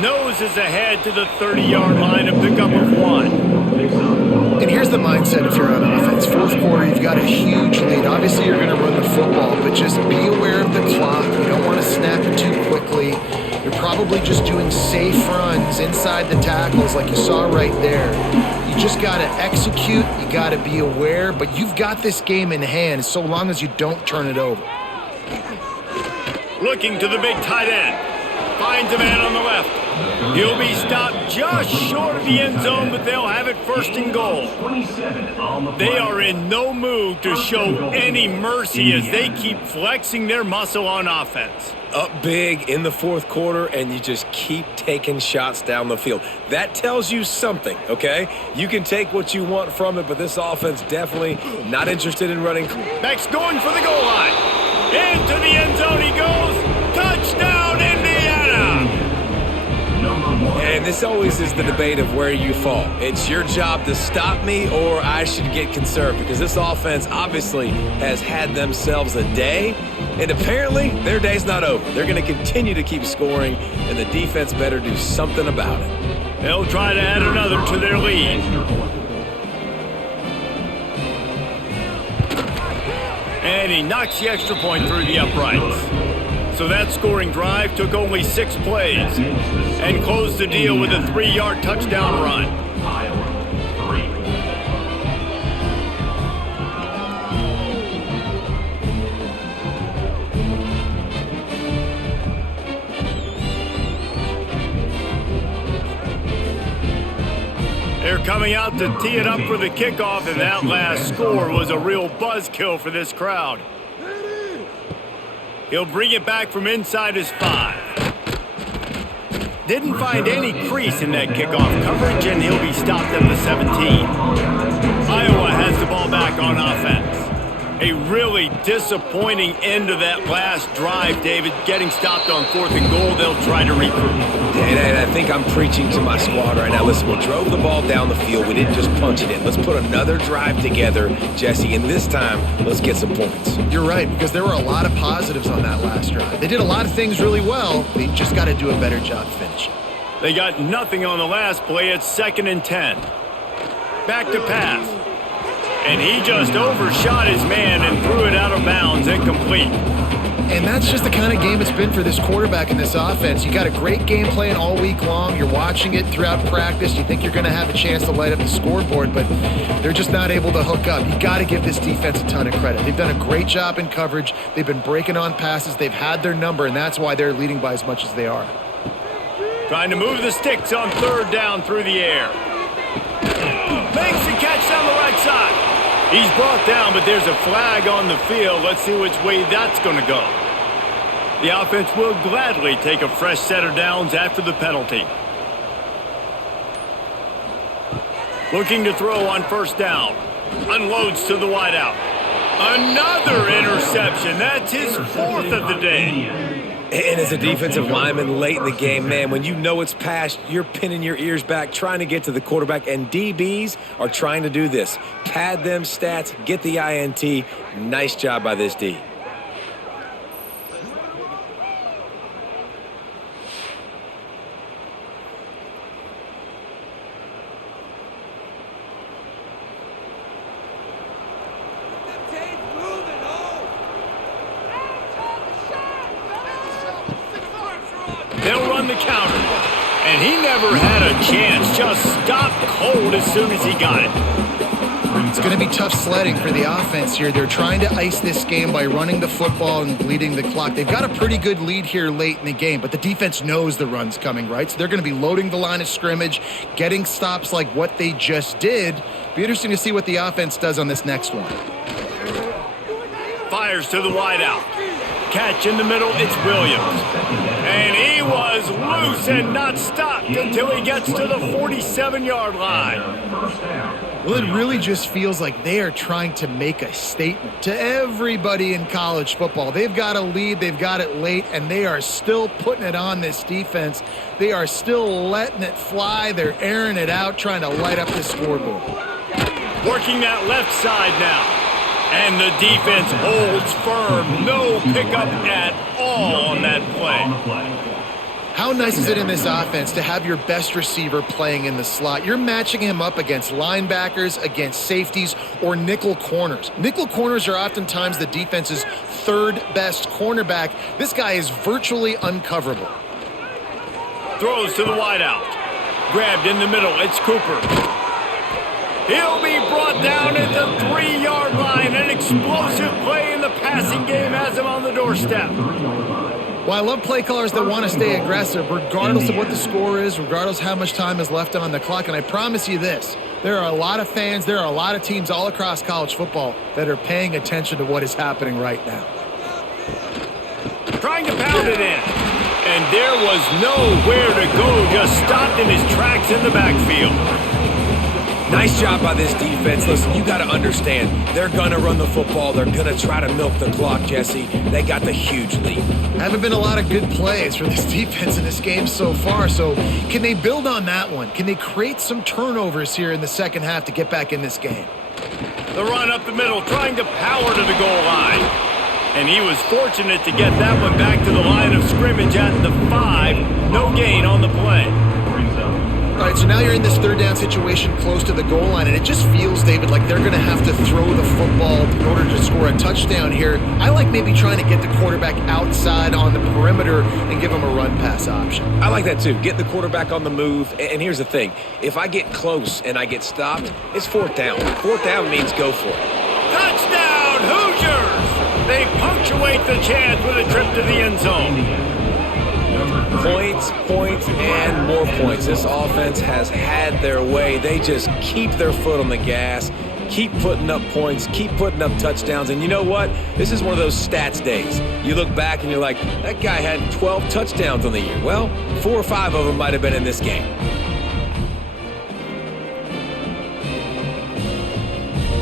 Noses ahead to the 30-yard line, a pickup of 1. And here's the mindset if you're on offense. Fourth quarter, you've got a huge lead. Obviously, you're going to run the football, but just be aware of the clock. You don't want to snap it too quickly. You're probably just doing safe runs inside the tackles like you saw right there. You just got to execute. You got to be aware, but you've got this game in hand so long as you don't turn it over. Looking to the big tight end. Finds a man on the left. He'll be stopped just short of the end zone, but they'll have it 1st and goal. They are in no mood to show any mercy as they keep flexing their muscle on offense. Up big in the fourth quarter, and you just keep taking shots down the field. That tells you something, okay? You can take what you want from it, but this offense definitely not interested in running. Beck's going for the goal line. Into the end zone he goes. Touchdown, Indiana! And this always is the debate of where you fall. It's your job to stop me, or I should get conserved, because this offense obviously has had themselves a day, and apparently their day's not over. They're going to continue to keep scoring, and the defense better do something about it. They'll try to add another to their lead. And he knocks the extra point through the uprights. So that scoring drive took only 6 plays and closed the deal with a 3-yard touchdown run. Iowa 3. They're coming out to tee it up for the kickoff, and that last score was a real buzzkill for this crowd. He'll bring it back from inside his 5. Didn't find any crease in that kickoff coverage, and he'll be stopped at the 17. Iowa has the ball back on offense. A really disappointing end of that last drive, David. Getting stopped on 4th and goal, they'll try to regroup. And I think I'm preaching to my squad right now. Listen, we drove the ball down the field. We didn't just punch it in. Let's put another drive together, Jesse, and this time, let's get some points. You're right, because there were a lot of positives on that last drive. They did a lot of things really well. They just got to do a better job finishing. They got nothing on the last play. It's 2nd and 10. Back to pass. And he just overshot his man and threw it out of bounds, incomplete. And that's just the kind of game it's been for this quarterback in this offense. You got a great game plan all week long. You're watching it throughout practice. You think you're going to have a chance to light up the scoreboard, but they're just not able to hook up. You got to give this defense a ton of credit. They've done a great job in coverage. They've been breaking on passes. They've had their number, and that's why they're leading by as much as they are. Trying to move the sticks on third down through the air. Makes the catch down the right side. He's brought down, but there's a flag on the field. Let's see which way that's going to go. The offense will gladly take a fresh set of downs after the penalty. Looking to throw on first down. Unloads to the wideout. Another interception. That's his fourth of the day. And as a defensive lineman late in the game, man, when you know it's past, you're pinning your ears back, trying to get to the quarterback, and DBs are trying to do this. Pad them stats, get the INT. Nice job by this D. They'll run the counter. And he never had a chance. Just stopped cold as soon as he got it. It's going to be tough sledding for the offense here. They're trying to ice this game by running the football and bleeding the clock. They've got a pretty good lead here late in the game, but the defense knows the run's coming, right? So they're going to be loading the line of scrimmage, getting stops like what they just did. Be interesting to see what the offense does on this next one. Fires to the wideout. Catch in the middle, it's Williams. And he was loose and not stopped until he gets to the 47-yard line. Well, it really just feels like they are trying to make a statement to everybody in college football. They've got a lead, they've got it late, and they are still putting it on this defense. They are still letting it fly. They're airing it out, trying to light up the scoreboard. Working that left side now. And the defense holds firm. No pickup at all on that play. How nice is it in this offense to have your best receiver playing in the slot? You're matching him up against linebackers, against safeties, or nickel corners. Nickel corners are oftentimes the defense's third best cornerback. This guy is virtually uncoverable. Throws to the wideout. Grabbed in the middle. It's Cooper. He'll be brought down at the 3-yard line. An explosive play in the passing game has him on the doorstep. Well, I love play callers that want to stay aggressive regardless of what the score is, regardless of how much time is left on the clock. And I promise you this, there are a lot of fans, there are a lot of teams all across college football that are paying attention to what is happening right now. Trying to pound it in. And there was nowhere to go, just stopped in his tracks in the backfield. Nice job by this defense. Listen, you got to understand, they're going to run the football. They're going to try to milk the clock, Jesse. They got the huge lead. Haven't been a lot of good plays for this defense in this game so far, so can they build on that one? Can they create some turnovers here in the second half to get back in this game? The run up the middle, trying to power to the goal line. And he was fortunate to get that one back to the line of scrimmage at the 5. No gain on the play. All right, so now you're in this third down situation close to the goal line, and it just feels, David, like they're going to have to throw the football in order to score a touchdown here. I like maybe trying to get the quarterback outside on the perimeter and give him a run-pass option. I like that, too. Get the quarterback on the move. And here's the thing. If I get close and I get stopped, it's fourth down. Fourth down means go for it. Touchdown, Hoosiers! They punctuate the chance with a trip to the end zone. Points, points, and more points. This offense has had their way. They just keep their foot on the gas, keep putting up points, keep putting up touchdowns. And you know what? This is one of those stats days. You look back and you're like, that guy had 12 touchdowns on the year. Well, 4 or 5 of them might have been in this game.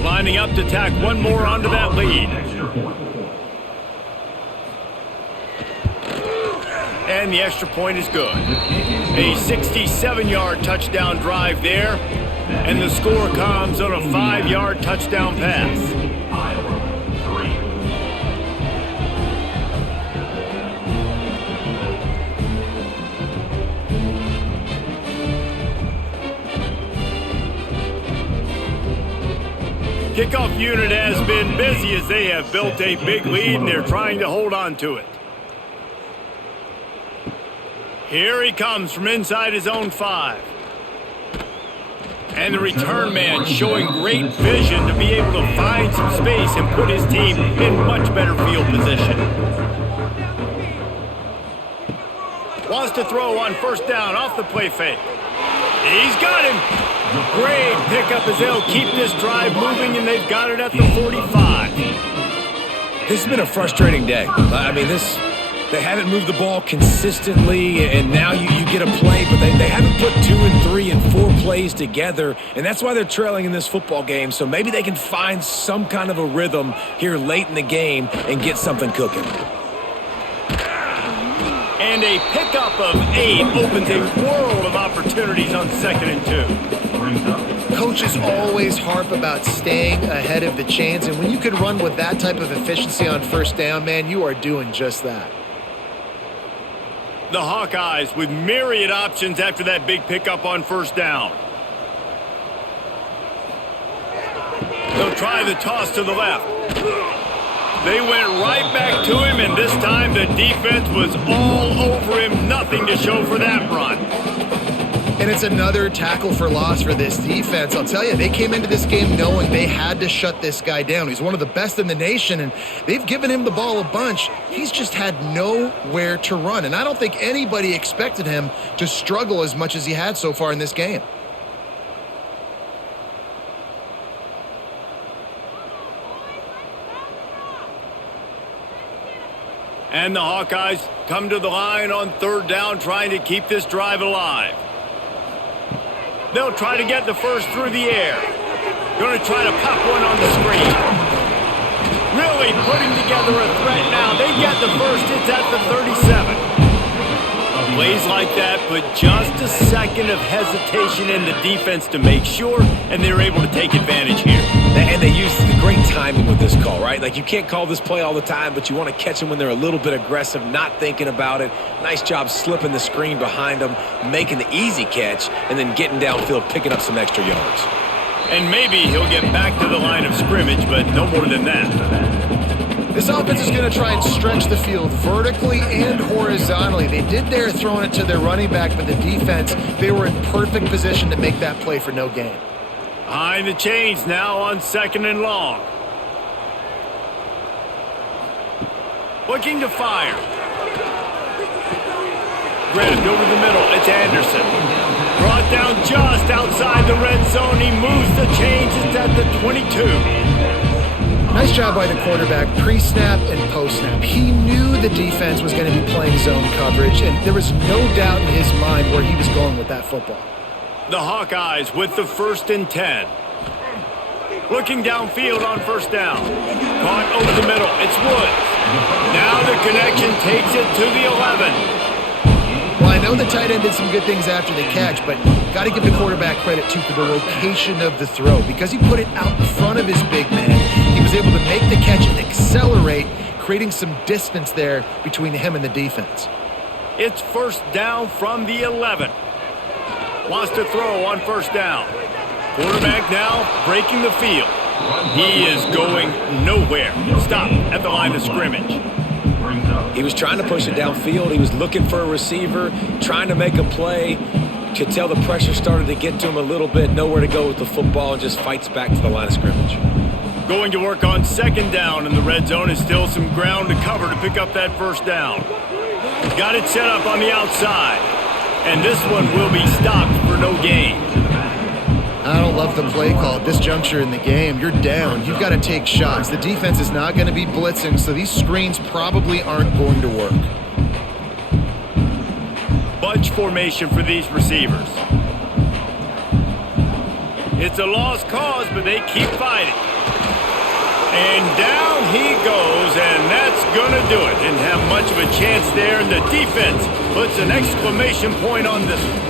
Lining up to tack one more onto that lead. And the extra point is good. A 67-yard touchdown drive there. And the score comes on a 5-yard touchdown pass. Kickoff unit has been busy as they have built a big lead and they're trying to hold on to it. Here he comes from inside his own 5. And the return man showing great vision to be able to find some space and put his team in much better field position. Wants to throw on first down off the play fake. He's got him. Great pickup as they'll keep this drive moving, and they've got it at the 45. This has been a frustrating day. I mean, they haven't moved the ball consistently, and now you get a play, but they haven't put 2 and 3 and 4 plays together, and that's why they're trailing in this football game. So maybe they can find some kind of a rhythm here late in the game and get something cooking. And a pickup of 8 opens a world of opportunities on 2nd and 2. Coaches always harp about staying ahead of the chains, and when you can run with that type of efficiency on first down, man, you are doing just that. The Hawkeyes with myriad options after that big pickup on first down. They'll try the toss to the left. They went right back to him, and this time the defense was all over him. Nothing to show for that run. And it's another tackle for loss for this defense. I'll tell you, they came into this game knowing they had to shut this guy down. He's one of the best in the nation, and they've given him the ball a bunch. He's just had nowhere to run, and I don't think anybody expected him to struggle as much as he had so far in this game. And the Hawkeyes come to the line on 3rd down, trying to keep this drive alive. They'll try to get the first through the air. Going to try to pop one on the screen. Really putting together a threat now. They get the first. It's at the 37. Plays like that put just a second of hesitation in the defense to make sure, and they're able to take advantage here. And they use great timing with this call, right? Like, you can't call this play all the time, but you want to catch them when they're a little bit aggressive, not thinking about it. Nice job slipping the screen behind them, making the easy catch, and then getting downfield, picking up some extra yards. And maybe he'll get back to the line of scrimmage, but no more than that. This offense is going to try and stretch the field vertically and horizontally. They did there throwing it to their running back, but the defense, they were in perfect position to make that play for no gain. Behind the chains now on 2nd and long. Looking to fire. Grabbed over the middle. It's Anderson. Brought down just outside the red zone. He moves the chains. It's at the 22. Nice job by the quarterback, pre-snap and post-snap. He knew the defense was going to be playing zone coverage, and there was no doubt in his mind where he was going with that football. The Hawkeyes with the 1st and 10. Looking downfield on first down. Caught over the middle. It's Woods. Now the connection takes it to the 11. Well, I know the tight end did some good things after the catch, but got to give the quarterback credit, too, for the location of the throw. Because he put it out in front of his big man, he was able to make the catch and accelerate, creating some distance there between him and the defense. It's first down from the 11. Wants to throw on first down. Quarterback now breaking the field. He is going nowhere. Stop at the line of scrimmage. He was trying to push it downfield. He was looking for a receiver, trying to make a play. Could tell the pressure started to get to him a little bit. Nowhere to go with the football, and just fights back to the line of scrimmage. Going to work on 2nd down in the red zone. Is still some ground to cover to pick up that first down. Got it set up on the outside. And this one will be stopped for no gain. I don't love the play call at this juncture in the game. You're down. You've got to take shots. The defense is not going to be blitzing, so these screens probably aren't going to work. Bunch formation for these receivers. It's a lost cause, but they keep fighting. And down he goes, and that's going to do it. Didn't have much of a chance there, and the defense puts an exclamation point on this one.